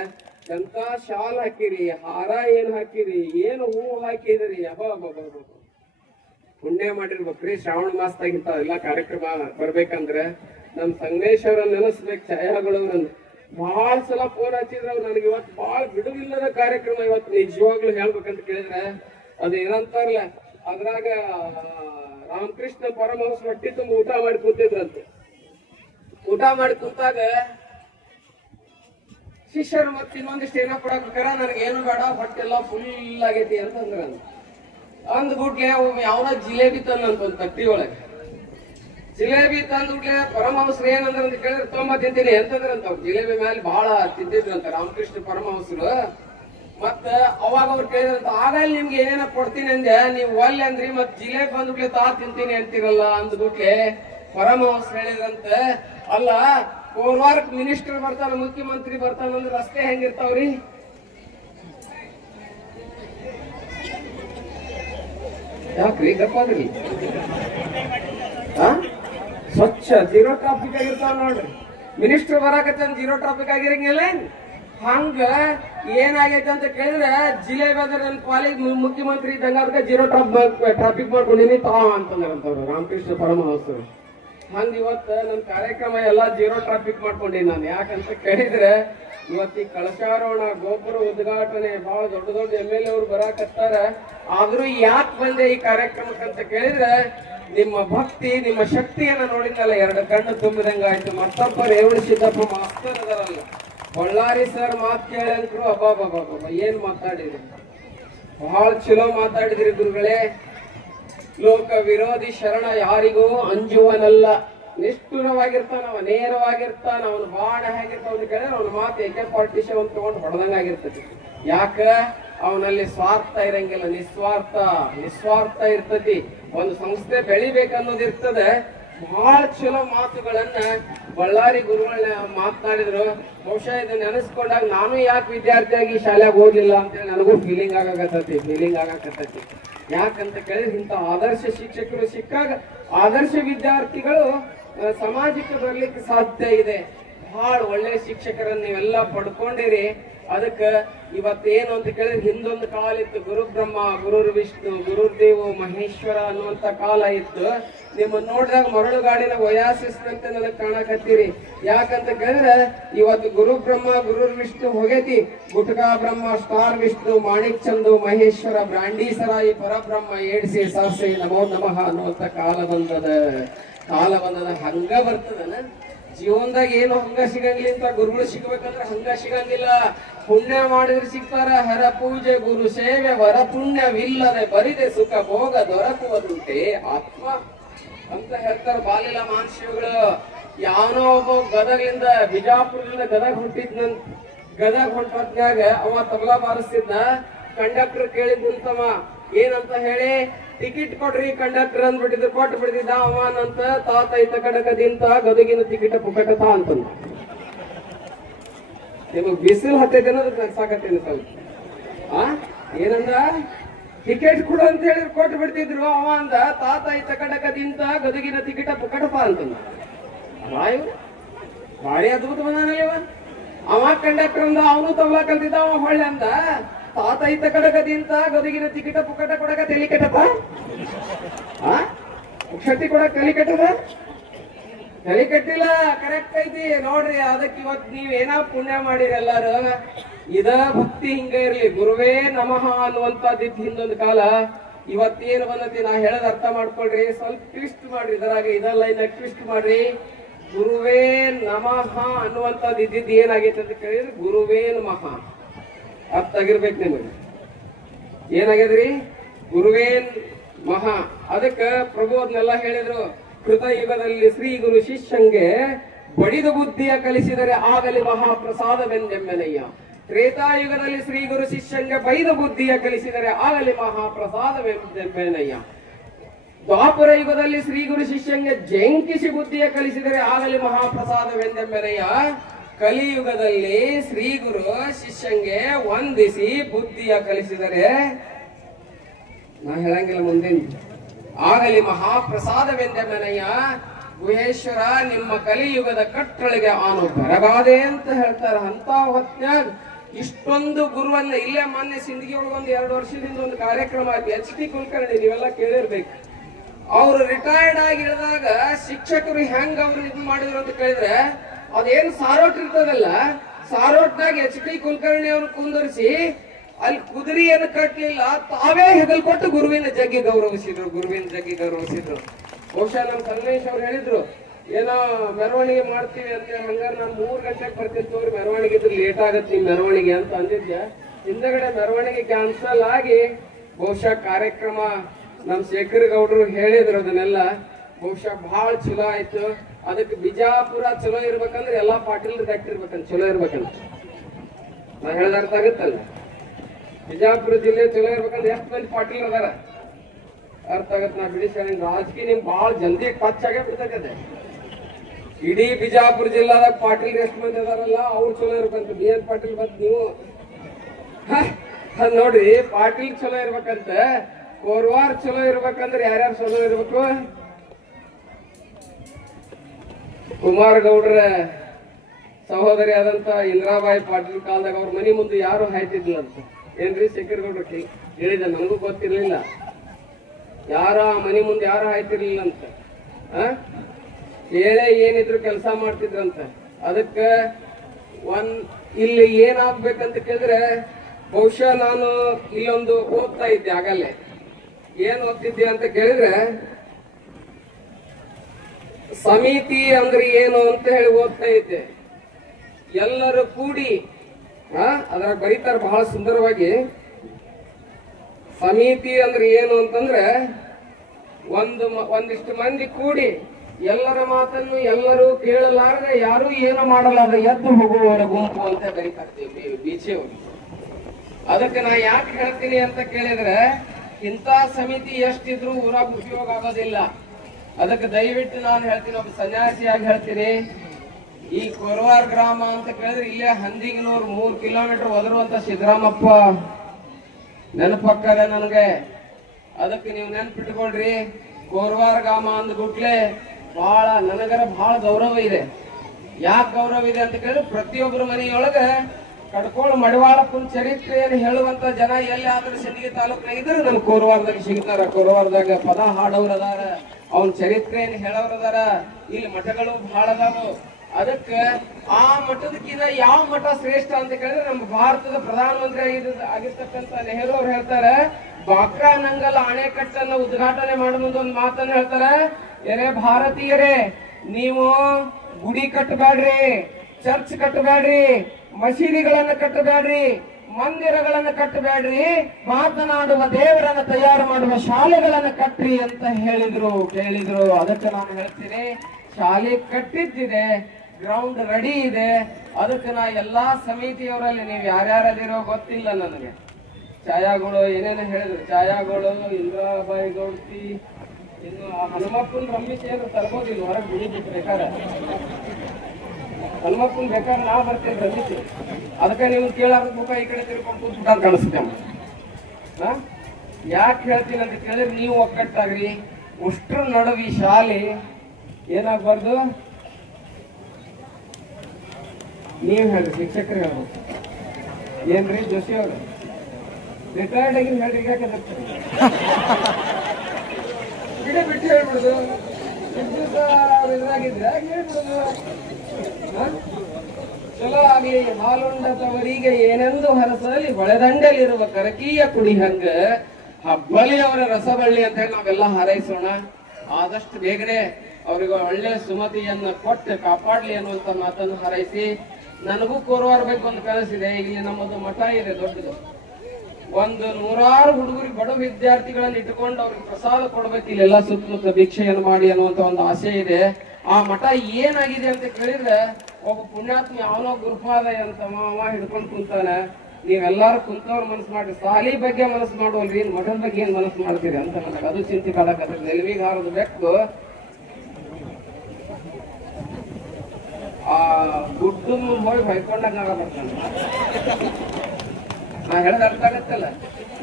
ಎಂತ ಶಾಲ್ ಹಾಕಿರಿ, ಹಾರ ಏನ್ ಹಾಕಿರಿ, ಏನು ಹೂ ಹಾಕಿದ್ರಿ, ಪುಣ್ಯ ಮಾಡಿರ್ಬೇಕ್ರಿ. ಶ್ರಾವಣ ಮಾಸದಾಗಿಂತ ಎಲ್ಲಾ ಕಾರ್ಯಕ್ರಮ ಬರ್ಬೇಕಂದ್ರೆ ನಮ್ ಸಂಗಮೇಶ್ವರ ನೆನೆಸ್ಬೇಕು. ಛಾಯಾಗಳು ಬಹಳ ಸಲ ಫೋನ್ ಹಚ್ಚಿದ್ರು ನನಗೆ. ಇವತ್ತು ಬಹಳ ಬಿಡುವಿಲ್ಲದ ಕಾರ್ಯಕ್ರಮ ಇವತ್ತು ನಿಜವಾಗ್ಲೂ ಹೇಳ್ಬೇಕಂತ ಕೇಳಿದ್ರೆ, ಅದು ಏನಂತಾರಲ್ಲ, ಅದ್ರಾಗ ರಾಮಕೃಷ್ಣ ಪರಮಹಂಸ ಹೊಟ್ಟಿ ತುಂಬ ಊಟ ಮಾಡಿ ಕೂತಿದ್ರಂತೆ. ಊಟ ಮಾಡಿ ಕೂತಾಗ ಶಿಷ್ಯರು ಮತ್ತೆ ಇನ್ನೊಂದಿಷ್ಟು ಏನೋ ಕೊಡಕ್ಕಾರ, ನನಗೇನು ಬೇಡ, ಹೊಟ್ಟೆಲ್ಲ ಫುಲ್ ಆಗೈತಿ ಅಂತಂದ್ರ. ಅಂದ್ಬಿಟ್ಲೆ ಯಾವನ ಜಿಲೇಬಿ ತಂದಂತ ಒಂದು ತಟ್ಟಿ ಒಳಗೆ ಜಿಲೇಬಿ ತಂದ್ಬಿಟ್ಲೆ ಪರಮಹಂಸರು ಏನಂದ್ರ ಅಂತ ಕೇಳಿದ್ರೆ, ತೊಂಬ ತಿಂತೀನಿ ಅಂತಂದ್ರಂತ. ಅವ್ರು ಜಿಲೇಬಿ ಮೇಲೆ ಬಹಳ ತಿಂತಿದ್ರಂತ ರಾಮಕೃಷ್ಣ ಪರಮಹಂಸರು. ಮತ್ತ ಅವಾಗ ಅವ್ರು ಕೇಳಿದ್ರಂತ, ಆಗಲ್ಲಿ ನಿಮ್ಗೆ ಏನೇನ ಕೊಡ್ತೀನಿ ಅಂದೆ, ನೀವು ಒಲ್ಲೆ ಅಂದ್ರಿ, ಮತ್ ಜಿಲೇಬಿ ಬಂದ್ಬಿಟ್ಲೆ ತಿಂತೀನಿ ಅಂತೀರಲ್ಲ ಅಂದ್ಬಿಟ್ಲೆ ಪರಮಹಂಸರು ಹೇಳಿದ್ರಂತ, ಅಲ್ಲ ಕೋಲ್ವಾರಕ್ ಮಿನಿಸ್ಟರ್ ಬರ್ತಾನ, ಮುಖ್ಯಮಂತ್ರಿ ಬರ್ತಾನಂದ್ರೆ ರಸ್ತೆ ಹೆಂಗಿರ್ತಾವ್ರಿ? ಯಾಕ್ರಿ ಗಪ್ಪಾದ್ರಿ? ಸ್ವಚ್ಛ ಜೀರೋ ಟ್ರಾಫಿಕ್ ಆಗಿರ್ತಾವ ನೋಡ್ರಿ. ಮಿನಿಸ್ಟರ್ ಬರಾಕತ್ತ ಜೀರೋ ಟ್ರಾಫಿಕ್ ಆಗಿರಂಗಿಲ್ಲ. ಹಂಗ ಏನಾಗೈತೆ ಅಂತ ಕೇಳಿದ್ರೆ, ಜಿಲೇಬಿ ಅದ್ರ ನನ್ನ ಪಾಲಿಗೆ ಮುಖ್ಯಮಂತ್ರಿ ಇದ್ದಂಗ ಅದಕ್ಕೆ ಜೀರೋ ಟ್ರಾಫಿಕ್ ಮಾಡ್ಕೊಂಡಿನಿ ತಾ ಅಂತಂದ್ರಂತವ್ರು ರಾಮಕೃಷ್ಣ ಪರಮಹಂಸರು. ಹಂಗ ಇವತ್ತ ನನ್ನ ಕಾರ್ಯಕ್ರಮ ಎಲ್ಲಾ ಜೀರೋ ಟ್ರಾಫಿಕ್ ಮಾಡ್ಕೊಂಡಿನಿ ನಾನು. ಯಾಕಂತ ಕೇಳಿದ್ರೆ, ಇವತ್ತು ಈ ಕಳಶಾರೋಹಣ, ಗೋಪುರ ಉದ್ಘಾಟನೆ ಬಹಳ ದೊಡ್ಡ ದೊಡ್ಡ MLA ಅವ್ರು ಬರಾಕತ್ತಾರ. ಆದ್ರೂ ಯಾಕೆ ಬಂದೆ ಈ ಕಾರ್ಯಕ್ರಮಕ್ಕಂತ ಕೇಳಿದ್ರೆ, ನಿಮ್ಮ ಭಕ್ತಿ, ನಿಮ್ಮ ಶಕ್ತಿಯನ್ನ ನೋಡಿದ್ನಲ್ಲ, ಎರಡು ಕಣ್ಣು ತುಂಬಿದಂಗ ಆಯ್ತು. ಮತ್ತೊಬ್ಬ ರೇವಣ ಸಿದ್ದಪ್ಪ ಮಾಸ್ತರ್ ಅದರಲ್ಲ, ಬಳ್ಳಾರಿ ಸರ್ ಮಾತು ಕೇಳಂತ್ರು ಅಬ್ಬಾಬಾಬಾಬಾ ಏನ್ ಮಾತಾಡಿದ್ರಿ, ಬಹಳ ಚಲೋ ಮಾತಾಡಿದ್ರಿ ಗುರುಗಳೇ. ಲೋಕ ವಿರೋಧಿ ಶರಣ ಯಾರಿಗೂ ಅಂಜುವನಲ್ಲ. ನಿಷ್ಠುರವಾಗಿರ್ತಾನ, ನೇರವಾಗಿರ್ತಾನ. ಅವನು ಬಾಣ ಹೇಗಿರ್ತಾವ ಅಂತ ಕೇಳಿದ್ರೆ, ಅವನ ಮಾತು AK-47 ತಗೊಂಡು ಹೊಡೆದಂಗ ಆಗಿರ್ತದೆ. ಯಾಕ? ಅವನಲ್ಲಿ ಸ್ವಾರ್ಥ ಇರಂಗಿಲ್ಲ, ನಿಸ್ವಾರ್ಥ ಇರ್ತತಿ. ಒಂದು ಸಂಸ್ಥೆ ಬೆಳಿಬೇಕನ್ನೋದು ಇರ್ತದೆ. ಬಹಳ ಚಲೋ ಮಾತುಗಳನ್ನ ಬಳ್ಳಾರಿ ಗುರುಗಳನ್ನ ಮಾತನಾಡಿದ್ರು. ಬಹುಶಃ ಇದನ್ನ ನೆನೆಸ್ಕೊಂಡಾಗ ನಾನು ಯಾಕೆ ವಿದ್ಯಾರ್ಥಿಯಾಗಿ ಶಾಲೆಗೆ ಓದ್ಲಿಲ್ಲ ಅಂತೇಳಿ ನನಗೂ ಫೀಲಿಂಗ್ ಆಗಾಕತ್ತೈತಿ. ಯಾಕಂತ ಕೇಳಿದ್ರೆ, ಇಂಥ ಆದರ್ಶ ಶಿಕ್ಷಕರು ಸಿಕ್ಕಾಗ ಆದರ್ಶ ವಿದ್ಯಾರ್ಥಿಗಳು ಸಮಾಜಕ್ಕೆ ಬರ್ಲಿಕ್ಕೆ ಸಾಧ್ಯ ಇದೆ. ಬಹಳ ಒಳ್ಳೆ ಶಿಕ್ಷಕರನ್ನ ನೀವೆಲ್ಲ ಪಡ್ಕೊಂಡಿರಿ. ಅದಕ್ಕೆ ಇವತ್ತೇನು ಅಂತ ಕೇಳಿದ್ರೆ, ಹಿಂದೊಂದು ಕಾಲ ಇತ್ತು, ಗುರು ಬ್ರಹ್ಮ, ಗುರುರ್ ವಿಷ್ಣು, ಗುರುರ್ದೇವು ಮಹೇಶ್ವರ ಅನ್ನುವಂತ ಕಾಲ ಇತ್ತು. ನಿಮ್ಮನ್ನ ನೋಡಿದಾಗ ಮರಳುಗಾಡಿನ ವಯಾಸಿಸ್ತಂತೆ ನನಗೆ ಕಾಣಕತ್ತೀರಿ. ಯಾಕಂತ ಕೇಳಿದ್ರೆ, ಇವತ್ತು ಗುರು ಬ್ರಹ್ಮ, ಗುರುರ್ ವಿಷ್ಣು ಹೋಗೈತಿ. ಗುಟ್ಕಾ ಬ್ರಹ್ಮ, ಸ್ಟಾರ್ ವಿಷ್ಣು, ಮಾಣಿಕ್ ಚಂದು, ಮಹೇಶ್ವರ, ಬ್ರಾಂಡಿ ಸರಾಯಿ, ಪರಬ್ರಹ್ಮ, ಏಡ್ಸಿ ಸಾಸೆ ನಮೋ ನಮಃ ಅನ್ನುವಂತ ಕಾಲ ಬಂದದ. ಹಂಗ ಬರ್ತದನ ಜೀವನದಾಗ. ಏನು ಹಂಗ ಸಿಗಂಗಿಲ್ಲ ಅಂತ ಗುರುಗಳು ಸಿಗ್ಬೇಕಂದ್ರೆ ಹಂಗ ಸಿಗಂಗಿಲ್ಲ. ಪುಣ್ಯ ಮಾಡಿದ್ರೆ ಸಿಗ್ತಾರ. ಹರ ಪೂಜೆ, ಗುರು ಸೇವೆ, ವರ ಪುಣ್ಯವಿಲ್ಲದೆ ಬರಿದೆ ಸುಖ ಭೋಗ ದೊರಕುವುದುಂಟೆ ಆತ್ಮ ಅಂತ ಹೇಳ್ತಾರ ಬಾಲಿಲ ಮಾನಶಿವಗಳು. ಯಾವನೋ ಒಬ್ಬ ಗದಗ್ಲಿಂದ, ಬಿಜಾಪುರದಿಂದ ಗದಗ್ ಹೊಂಟದ್ನಾಗ ಅವ ತಬಲಾ ಬಾರಿಸ್ತಿದ್ನ. ಕಂಡಕ್ಟರ್ ಕೇಳಿದ್ನಂತವ, ಏನಂತ ಹೇಳಿ, ಟಿಕೆಟ್ ಕೊಡ್ರಿ ಕಂಡಕ್ಟರ್ ಅಂದ್ಬಿಟ್ಟಿದ್ರು. ಕೊಟ್ಟು ಬಿಡ್ತಿದ್ದ ಅವನಂತ, ತಾತ ಇತ್ತ ಕಡಕದಿಂತ ಗದಗಿನ ಟಿಕೆಟ್ ಪುಕಟತ ಅಂತಂದ. ನಿಮಗ್ ಬಿಸಿಲು ಹತ್ತೈತೆ ಅನ್ನೋದು ಸಾಕತ್ತೇನೆ ಸ್ವಲ್ಪ. ಏನಂದ, ಟಿಕೆಟ್ ಕೊಡು ಅಂತ ಹೇಳಿದ್ರು ಕೊಟ್ಟು ಬಿಡ್ತಿದ್ರು. ಅವ ಅಂದ, ತಾತ ಇತ್ತ ಕಡಕದಿಂತ ಗದಗಿನ ಟಿಕೆಟ್ ಪುಕಟತ ಅಂತಂದ. ಭಾರಿ ಅದ್ಭುತ ಬಂದಾನಲ್ಲಿವ ಅವ. ಕಂಡಕ್ಟರ್ ಅಂದ, ಅವನು ತಬಲಾ ಕಲ್ತಿದ್ದ. ಅವ ಹೊಳ್ಳೆ ಅಂದ, ತಾತ ಇತ್ತ ಕಡಕದಿಂತ ಗದಗಿನ ಟಿಕೆಟ್ ಪುಕಟ ಕೊಡಕ ತಲೆ ಕೆಟ್ಟದ, ಶಕ್ತಿ ಕೊಡಕ್ ತಲೆ ಕೆಟ್ಟದ, ತಲೆ ಕೆಟ್ಟಿಲ್ಲ. ಕರೆಕ್ಟ್ ಐತಿ ನೋಡ್ರಿ. ಅದಕ್ಕೆ ಇವತ್ ನೀವ್ ಏನ ಪುಣ್ಯ ಮಾಡಿರಿ ಎಲ್ಲಾರು. ಇದ ಭಕ್ತಿ ಹಿಂಗ ಇರ್ಲಿ. ಗುರುವೇ ನಮಃ ಅನ್ನುವಂತದ್ದು ಹಿಂದೊಂದು ಕಾಲ. ಇವತ್ತೇನು ಬಂದತಿ ನಾ ಹೇಳೋದ್ ಅರ್ಥ ಮಾಡ್ಕೊಳ್ರಿ, ಸ್ವಲ್ಪ ಟ್ವಿಸ್ಟ್ ಮಾಡ್ರಿ, ಇದರಾಗ ಇದಲ್ಲ ಇನ್ನ ಟ್ವಿಸ್ಟ್ ಮಾಡ್ರಿ. ಗುರುವೇ ನಮಃ ಅನ್ನುವಂಥದ್ದು ಇದ್ದಿದ್ದು ಏನಾಗೈತೆ ಅಂತ ಕೇಳಿದ್ರೆ ಗುರುವೇ ನಮಃ ಅರ್ಥ ಆಗಿರ್ಬೇಕು ನಿಮಗೆ. ಏನಾಗ್ಯದ್ರಿ? ಗುರುವೇ ಮಹಾ. ಅದಕ್ಕ ಪ್ರಭು ಅದನ್ನೆಲ್ಲ ಹೇಳಿದ್ರು. ಕೃತಯುಗದಲ್ಲಿ ಶ್ರೀ ಗುರು ಶಿಷ್ಯಂಗೆ ಬಡಿದು ಬುದ್ಧಿಯ ಕಲಿಸಿದರೆ ಆಗಲಿ ಮಹಾಪ್ರಸಾದವೆಂದೆಮ್ಮೆನಯ್ಯ. ತ್ರೇತಾಯುಗದಲ್ಲಿ ಶ್ರೀ ಗುರು ಶಿಷ್ಯಂಗೆ ಬೈದ ಬುದ್ಧಿಯ ಕಲಿಸಿದರೆ ಆಗಲಿ ಮಹಾಪ್ರಸಾದವೆಂದೆಮ್ಮೆನಯ್ಯ. ದ್ವಾಪರ ಯುಗದಲ್ಲಿ ಶ್ರೀ ಗುರು ಶಿಷ್ಯಂಗೆ ಜಂಕಿಸಿ ಬುದ್ಧಿಯ ಕಲಿಸಿದರೆ ಆಗಲಿ ಮಹಾಪ್ರಸಾದವೆಂದೆಮ್ಮೆನಯ್ಯ. ಕಲಿಯುಗದಲ್ಲಿ ಶ್ರೀ ಗುರು ಶಿಷ್ಯಂಗೆ ವಂದಿಸಿ ಬುದ್ಧಿಯ ಕಲಿಸಿದರೆ, ನಾ ಹೇಳಂಗಿಲ್ಲ ಮುಂದಿನ, ಆಗಲಿ ಮಹಾಪ್ರಸಾದವೆಂದೆಮ್ಮೆನಯ್ಯ. ಗುಹೇಶ್ವರ ನಿಮ್ಮ ಕಲಿಯುಗದ ಕಟ್ಟಳಿಗೆ ಆನು ಬೆರಗಾದೆ ಅಂತ ಹೇಳ್ತಾರ. ಅಂತ ಹೊತ್ನ್ಯಾಗ ಇಷ್ಟೊಂದು ಗುರುವನ್ನ ಇಲ್ಲೇ ಮೊನ್ನೆ ಸಿಂದಗಿ ಒಳಗೊಂದು 2 ವರ್ಷದಿಂದ ಒಂದು ಕಾರ್ಯಕ್ರಮ ಆಯ್ತು. HP ಕುಲಕರ್ಣಿ, ನೀವೆಲ್ಲ ಕೇಳಿರ್ಬೇಕು. ಅವ್ರು ರಿಟೈರ್ಡ್ ಆಗಿ ಇಳಿದಾಗ ಶಿಕ್ಷಕರು ಹೆಂಗ್ ಅವ್ರು ಇದು ಮಾಡಿದ್ರು ಅಂತ ಕೇಳಿದ್ರೆ, ಅದೇನು ಸಾರೋಟ್ ಇರ್ತದಲ್ಲ, ಸಾರೋಟ್ನಾಗ HP ಕುಲಕರ್ಣಿ ಅವ್ರು ಕುಂದರ್ಸಿ ಅಲ್ಲಿ ಕುದುರೆಯನ್ನು ಕಟ್ಟಲಿಲ್ಲ, ತಾವೇ ಹೆಗಲ್ ಕೊಟ್ಟು ಗುರುವಿನ ಜಗ್ಗಿ ಗೌರವಿಸಿದ್ರು. ಬಹುಶಃ ನಮ್ಮ ಸಂಗಮೇಶ್ ಅವ್ರು ಹೇಳಿದ್ರು, ಏನೋ ಮೆರವಣಿಗೆ ಮಾಡ್ತೀವಿ ಅಂತ, ಹಂಗಾರೆ ನಾನು 3 ಗಂಟೆಗೆ ಬರ್ತೀನಿ ತೋರಿ, ಮೆರವಣಿಗೆ ಇದ್ರೆ ಲೇಟ್ ಆಗತ್ತೆ ನಿಮ್ ಮೆರವಣಿಗೆ ಅಂತ ಅಂದಿದ್ದೆ. ಹಿಂದಗಡೆ ಮೆರವಣಿಗೆ ಕ್ಯಾನ್ಸಲ್ ಆಗಿ ಬಹುಶಃ ಕಾರ್ಯಕ್ರಮ ನಮ್ ಶೇಖರ್ ಗೌಡ್ರು ಹೇಳಿದ್ರು ಅದನ್ನೆಲ್ಲ. ಬಹುಶಃ ಬಹಳ ಚಲೋ ಆಯ್ತು. ಅದಕ್ಕೆ ಬಿಜಾಪುರ ಚಲೋ ಇರ್ಬೇಕಂದ್ರೆ ಎಲ್ಲಾ ಪಾಟೀಲ್ ಗಟ್ಟಿರ್ಬೇಕಂತ, ಚಲೋ ಇರ್ಬೇಕಂತ ನಾ ಹೇಳದ ಅರ್ಥ ಆಗುತ್ತಲ್ಲ. ಬಿಜಾಪುರ ಜಿಲ್ಲೆ ಚಲೋ ಇರ್ಬೇಕಂದ್ರೆ ಎಷ್ಟು ಮಂದಿ ಪಾಟೀಲ್ ಅದಾರ ಅರ್ಥ ಆಗತ್ತ. ನಾ ಬಿಡಿಸಿ ರಾಜಕೀಯ ನಿಮ್ ಬಹಳ ಜಲ್ದಿ ಟಚ್ ಆಗೇ ಬಿಡ್ತದೆ. ಇಡೀ ಬಿಜಾಪುರ ಜಿಲ್ಲಾದಾಗ ಪಾಟೀಲ್ ಎಷ್ಟು ಮಂದಿ ಅದಾರಲ್ಲ ಅವ್ರು ಚಲೋ ಇರ್ಬೇಕಂತ. BN ಪಾಟೀಲ್ ಬಂದ್ ನೀವು ನೋಡ್ರಿ, ಪಾಟೀಲ್ ಚಲೋ ಇರ್ಬೇಕಂತ. ಕೋರ್ವಾರ್ ಚಲೋ ಇರ್ಬೇಕಂದ್ರೆ ಯಾರ್ಯಾರು ಚಲೋ ಇರ್ಬೇಕು? ಕುಮಾರ್ ಗೌಡ್ರ ಸಹೋದರಿ ಆದಂತ ಇಂದ್ರಾಬಾಯಿ ಪಾಟೀಲ್ ಕಾಲದಾಗ ಅವ್ರ ಮನಿ ಮುಂದೆ ಯಾರು ಹಾಯ್ತಿದ್ದಿಲ್ಲ ಅಂತ. ಏನ್ರಿ ಶೇಖರ್ ಗೌಡ್ರ ಹೇಳಿದ, ನನಗೂ ಗೊತ್ತಿರ್ಲಿಲ್ಲ. ಯಾರ ಮನಿ ಮುಂದೆ ಯಾರು ಹಾಯ್ತಿರ್ಲಿಲ್ಲ ಅಂತ. ಹೇಳೇ ಏನಿದ್ರು ಕೆಲಸ ಮಾಡ್ತಿದ್ರಂತ. ಅದಕ್ಕ ಇಲ್ಲಿ ಏನಾಗ್ಬೇಕಂತ ಕೇಳಿದ್ರೆ, ಬಹುಶಃ ನಾನು ಇಲ್ಲೊಂದು ಓದ್ತಾ ಇದ್ದೆ ಆಗಲೇ. ಏನ್ ಓದ್ತಿದ್ದೆ ಅಂತ ಕೇಳಿದ್ರೆ, ಸಮಿತಿ ಅಂದ್ರೆ ಏನು ಅಂತ ಹೇಳಿ ಓದ್ತಾ ಇದ್ದೆ. ಎಲ್ಲರೂ ಕೂಡಿ ಅದರ ಬರೀತಾರೆ ಬಹಳ ಸುಂದರವಾಗಿ. ಸಮಿತಿ ಅಂದ್ರೆ ಏನು ಅಂತಂದ್ರೆ, ಒಂದಿಷ್ಟು ಮಂದಿ ಕೂಡಿ ಎಲ್ಲರ ಮಾತನ್ನು ಎಲ್ಲರೂ ಕೇಳಲಾರದೆ ಯಾರು ಏನು ಮಾಡಲಾರ ಎದ್ದು ಹೋಗುವವರ ಗುಂಪು ಅಂತ ಬರೀತಾರೆ ಬೀಚೆಯವರು. ಅದಕ್ಕೆ ನಾ ಯಾಕೆ ಹೇಳ್ತೀನಿ ಅಂತ ಕೇಳಿದ್ರೆ, ಇಂಥ ಸಮಿತಿ ಎಷ್ಟಿದ್ರು ಊರಾಗ ಉಪಯೋಗ ಆಗೋದಿಲ್ಲ. ಅದಕ್ಕೆ ದಯವಿಟ್ಟು ನಾನು ಹೇಳ್ತೀನಿ, ಒಬ್ಬ ಸನ್ಯಾಸಿಯಾಗಿ ಹೇಳ್ತೀನಿ. ಈ ಕೊರವಾರ್ ಗ್ರಾಮ ಅಂತ ಕೇಳಿದ್ರೆ ಇಲ್ಲೇ ಹಂದಿಗನೂರು 3 ಕಿಲೋಮೀಟರ್ ಒದರುವಂತ ಸಿದ್ದರಾಮಪ್ಪ ನೆನಪಕ್ಕದೆ ನನಗೆ. ಅದಕ್ಕೆ ನೀವು ನೆನ್ಪಿಟ್ಕೊಳ್ರಿ, ಕೋರ್ವಾರ್ ಗ್ರಾಮ ಅಂದ್ಬಿಟ್ಲೆ ನನಗರ ಬಹಳ ಗೌರವ ಇದೆ. ಯಾಕೆ ಗೌರವ ಇದೆ ಅಂತ ಕೇಳಿದ್ರೆ, ಪ್ರತಿಯೊಬ್ಬರ ಮನೆಯೊಳಗ ಕಡ್ಕೋಳು ಮಡಿವಾಳಪ್ಪನ ಚರಿತ್ರೆಯನ್ನು ಹೇಳುವಂತ ಜನ ಎಲ್ಲಿ ಆದ್ರೂ ಸಿಂದಗಿ ತಾಲೂಕಿನಾಗ ಇದ್ರೆ ನಮ್ ಕೋರ್ವಾರದಾಗ ಸಿಗ್ತಾರ. ಕೋರ್ವಾರದಾಗ ಪದ ಹಾಡೋರ್ ಅದಾರ, ಅವನ್ ಚರಿತ್ರೆಯನ್ನು ಹೇಳೋರ್ ಅದಾರ. ಇಲ್ಲಿ ಮಠಗಳು ಬಹಳ ಅದಾವು. ಅದಕ್ಕೆ ಆ ಮಠದಕ್ಕಿಂತ ಯಾವ ಮಠ ಶ್ರೇಷ್ಠ ಅಂತ ಕೇಳಿದ್ರೆ, ನಮ್ಮ ಭಾರತದ ಪ್ರಧಾನಮಂತ್ರಿ ಆಗಿರ್ತಕ್ಕಂಥ ನೆಹರು ಅವ್ರು ಹೇಳ್ತಾರೆ, ಬಾಕ್ರಾ ನಂಗಲ್ ಅಣೆಕಟ್ಟನ್ನ ಉದ್ಘಾಟನೆ ಮಾಡೋ ಮುಂದೆ ಒಂದು ಮಾತನ್ನ ಹೇಳ್ತಾರೆ, ಎರೆ ಭಾರತೀಯರೇ, ನೀವು ಗುಡಿ ಕಟ್ಟಬೇಡ್ರಿ, ಚರ್ಚ್ ಕಟ್ಟಬೇಡ್ರಿ, ಮಸೀದಿಗಳನ್ನ ಕಟ್ಟಬೇಡ್ರಿ, ಮಂದಿರಗಳನ್ನ ಕಟ್ಟಬೇಡ್ರಿ, ಮಾತನಾಡುವ ದೇವರನ್ನ ತಯಾರು ಮಾಡುವ ಶಾಲೆಗಳನ್ನ ಕಟ್ರಿ ಅಂತ ಹೇಳಿದ್ರು. ಅದಕ್ಕೆ ನಾನು ಹೇಳ್ತೀನಿ, ಶಾಲೆ ಕಟ್ಟಿದ್ದಿದೆ, ಗ್ರೌಂಡ್ ರೆಡಿ ಇದೆ. ಅದಕ್ಕೆ ನಾ ಎಲ್ಲಾ ಸಮಿತಿಯವರಲ್ಲಿ ನೀವು ಯಾರ್ಯಾರದಿರೋ ಗೊತ್ತಿಲ್ಲ ನನಗೆ. ಛಾಯಾಗಳು ಏನೇನು ಹೇಳಿದ್ರು, ಛಾಯಾಗಳು ಇಂದ್ರಾಬಾಯಿ ಗೌಡ್ತಿ, ಇನ್ನು ಹನುಮಪ್ಪನ ರಮೇಶ್ ಏನು ತರ್ಬೋದಿಲ್ಲ ಹೊರಗೆ ಗುಡಿ ಬಿಟ್ಟು ಬೇಕಾದ್ರೆ. ಹನುಮಪ್ಪನ್ ಬೇಕಾದ್ರೆ ನಾ ಬರ್ತೇನೆ ರಮೇಶ್. ಅದಕ್ಕೆ ನೀವು ಕೇಳಾರ ಮುಖ ಈ ಕಡೆ ತಿರ್ಕೊಂಡು ಕೂತ್ಬಿಟ್ಟ ಕಾಣಿಸ್ತೇವೆ. ಯಾಕೆ ಹೇಳ್ತೀನಿ ಅಂತ ಕೇಳಿದ್ರೆ, ನೀವು ಒಕ್ಕಟ್ಟಾಗ್ರಿ, ಅಷ್ಟ್ರ ನಡುವೆ ಈ ಶಾಲೆ ಏನಾಗಬಾರ್ದು. ನೀವ್ ಹೇಳ್ರಿ, ಶಿಕ್ಷಕರು ಹೇಳ್ಬೇಕು. ಏನ್ರಿ ಜೋಶಿ ಅವ್ರು ರಿಟೈರ್ಡ್ ಆಗಿ ಹೇಳ್ರಿ, ಬಿಟ್ಟು ಹೇಳ್ಬಿಡುದು. ಇದ್ರಾಗಿದ್ರೆ ಹೇಳ್ಬಿಡುದು. ಚಲೋ ಆಗ್ಲಿ, ಹಾಲುಂಡ ತವರಿಗೆ ಏನೆಂದು ಹರಸಲಿ, ಹೊಳೆದಂಡಲಿರುವ ಕರಕೀಯ ಕುಡಿ ಹಂಗ ಹಬ್ಬಲಿ ಅವರ ರಸಬಳ್ಳಿ ಅಂತ ಹೇಳಿ ನಾವೆಲ್ಲ ಹಾರೈಸೋಣ. ಆದಷ್ಟು ಬೇಗನೆ ಅವ್ರಿಗೆ ಒಳ್ಳೆ ಸುಮತಿಯನ್ನ ಕೊಟ್ಟು ಕಾಪಾಡ್ಲಿ ಅನ್ನುವಂತ ಮಾತನ್ನು ಹಾರೈಸಿ, ನನಗೂ ಕೋರವಾರ ಬೇಕು ಅಂತ ಕನಸಿದೆ. ಇಲ್ಲಿ ನಮ್ಮದು ಮಠ ಇದೆ ದೊಡ್ಡದು, ಒಂದು 100 ಹುಡುಗರಿಗೆ ಬಡ ವಿದ್ಯಾರ್ಥಿಗಳನ್ನ ಇಟ್ಕೊಂಡು ಅವ್ರಿಗೆ ಪ್ರಸಾದ ಕೊಡ್ಬೇಕು ಇಲ್ಲೆಲ್ಲ ಸುತ್ತಮುತ್ತ ಭಿಕ್ಷೆಯನ್ನು ಮಾಡಿ ಅನ್ನುವಂತ ಒಂದು ಆಸೆ ಇದೆ. ಆ ಮಠ ಏನಾಗಿದೆ ಅಂತ ಕೇಳಿದ್ರೆ, ಒಬ್ಬ ಪುಣ್ಯಾತ್ಮ ಯಾವನೋ ಗುರುಪಾದ ಅಂತ ಮಾವ ಹಿಡ್ಕೊಂಡು ಕುಂತಾನೆ. ನೀವೆಲ್ಲಾರು ಕುಂತವ್ರ ಮನಸ್ಸು ಮಾಡ್ರಿ, ಸಾಲಿ ಬಗ್ಗೆ ಮನಸ್ಸು ಮಾಡುವಲ್ರಿ, ಮಠದ ಬಗ್ಗೆ ಏನ್ ಮನಸ್ಸು ಮಾಡ್ತೀರಿ ಅಂತ ನನಗೆ ಅದು ಚಿಂತೆ ಕಾಡಕತ್ತ. ನೆಲವಿಗೆ ಹಾರೋದು ಬೆಕ್ಕು ಆ ಗುಡ್ಡು ಹೋಗಿ ಹೊಯ್ಕೊಂಡಾಗ ಬರ್ತಾನೆ. ನಾ ಹೇಳದ್ ಅರ್ಥ ಆಗತ್ತಲ್ಲ.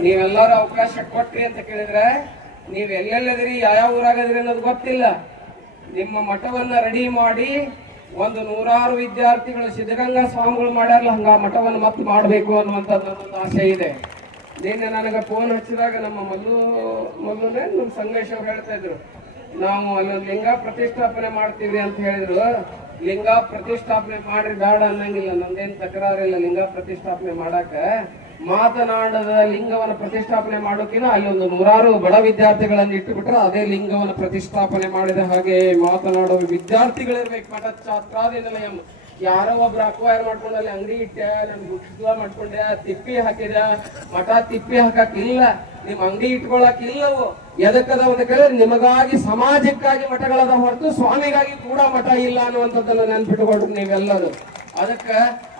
ನೀವೆಲ್ಲಾರು ಅವಕಾಶ ಕೊಟ್ರಿ ಅಂತ ಕೇಳಿದ್ರೆ, ನೀವ್ ಎಲ್ಲೆಲ್ಲದಿರಿ, ಯಾವ ಊರಾಗದಿರಿ ಅನ್ನೋದು ಗೊತ್ತಿಲ್ಲ. ನಿಮ್ಮ ಮಠವನ್ನ ರೆಡಿ ಮಾಡಿ ಒಂದು 100 ವಿದ್ಯಾರ್ಥಿಗಳು ಸಿದ್ಧಗಂಗಾ ಸ್ವಾಮಿಗಳು ಮಾಡ್ಯಾರಲ್ಲ, ಹಂಗ ಮಠವನ್ನು ಮತ್ತೆ ಮಾಡಬೇಕು ಅನ್ನುವಂಥದ್ದು ನನ್ನೊಂದು ಆಸೆ ಇದೆ. ನಿನ್ನೆ ನನಗೆ ಫೋನ್ ಹಚ್ಚಿದಾಗ ನಮ್ಮ ಮೊದಲನೇ ನಮ್ಮ ಸಂಗಮೇಶ್ ಅವ್ರು ಹೇಳ್ತಾ ಇದ್ರು, ನಾವು ಅಲ್ಲೊಂದು ಲಿಂಗ ಪ್ರತಿಷ್ಠಾಪನೆ ಮಾಡ್ತೀವಿ ಅಂತ ಹೇಳಿದ್ರು. ಲಿಂಗ ಪ್ರತಿಷ್ಠಾಪನೆ ಮಾಡ್ರಿ, ಬೇಡ ಅನ್ನಂಗಿಲ್ಲ, ನಮ್ದೇನ್ ತಕರಾರಿಲ್ಲ ಲಿಂಗ ಪ್ರತಿಷ್ಠಾಪನೆ ಮಾಡಾಕ. ಮಾತನಾಡದ ಲಿಂಗವನ್ನು ಪ್ರತಿಷ್ಠಾಪನೆ ಮಾಡೋಕಿನ ಅಲ್ಲಿ ಒಂದು 100 ಬಡ ವಿದ್ಯಾರ್ಥಿಗಳನ್ನು ಇಟ್ಟುಬಿಟ್ರೆ ಅದೇ ಲಿಂಗವನ್ನು ಪ್ರತಿಷ್ಠಾಪನೆ ಮಾಡಿದ ಹಾಗೆ ಮಾತನಾಡುವ ವಿದ್ಯಾರ್ಥಿಗಳಿರ್ಬೇಕು. ಮಠ ಛಾತ್ರಾದಿನಿಲಯ ಯಾರೋ ಒಬ್ರು ಅಕ್ವೈರ್ ಮಾಡ್ಕೊಂಡು ಅಲ್ಲಿ ಅಂಗಡಿ ಇಟ್ಟೆ, ನನ್ ಗುಡ್ಲ ಮಾಡ್ಕೊಂಡೆ, ತಿಪ್ಪಿ ಹಾಕಿದ. ಮಠ ತಿಪ್ಪಿ ಹಾಕಕ್ಕಿಲ್ಲ, ನಿಮ್ ಅಂಗಡಿ ಇಟ್ಕೊಳಕ್ ಇಲ್ಲವು. ಎದಕ್ಕದ ಅಂತ ಕೇಳಿದ್ರೆ, ನಿಮಗಾಗಿ ಸಮಾಜಕ್ಕಾಗಿ ಮಠಗಳದ ಹೊರತು ಸ್ವಾಮಿಗಾಗಿ ಕೂಡ ಮಠ ಇಲ್ಲ ಅನ್ನುವಂಥದ್ದನ್ನ ನೆನ್ಪಿಟ್ಕೊಳ್ರಿ ನೀವೆಲ್ಲರೂ. ಅದಕ್ಕ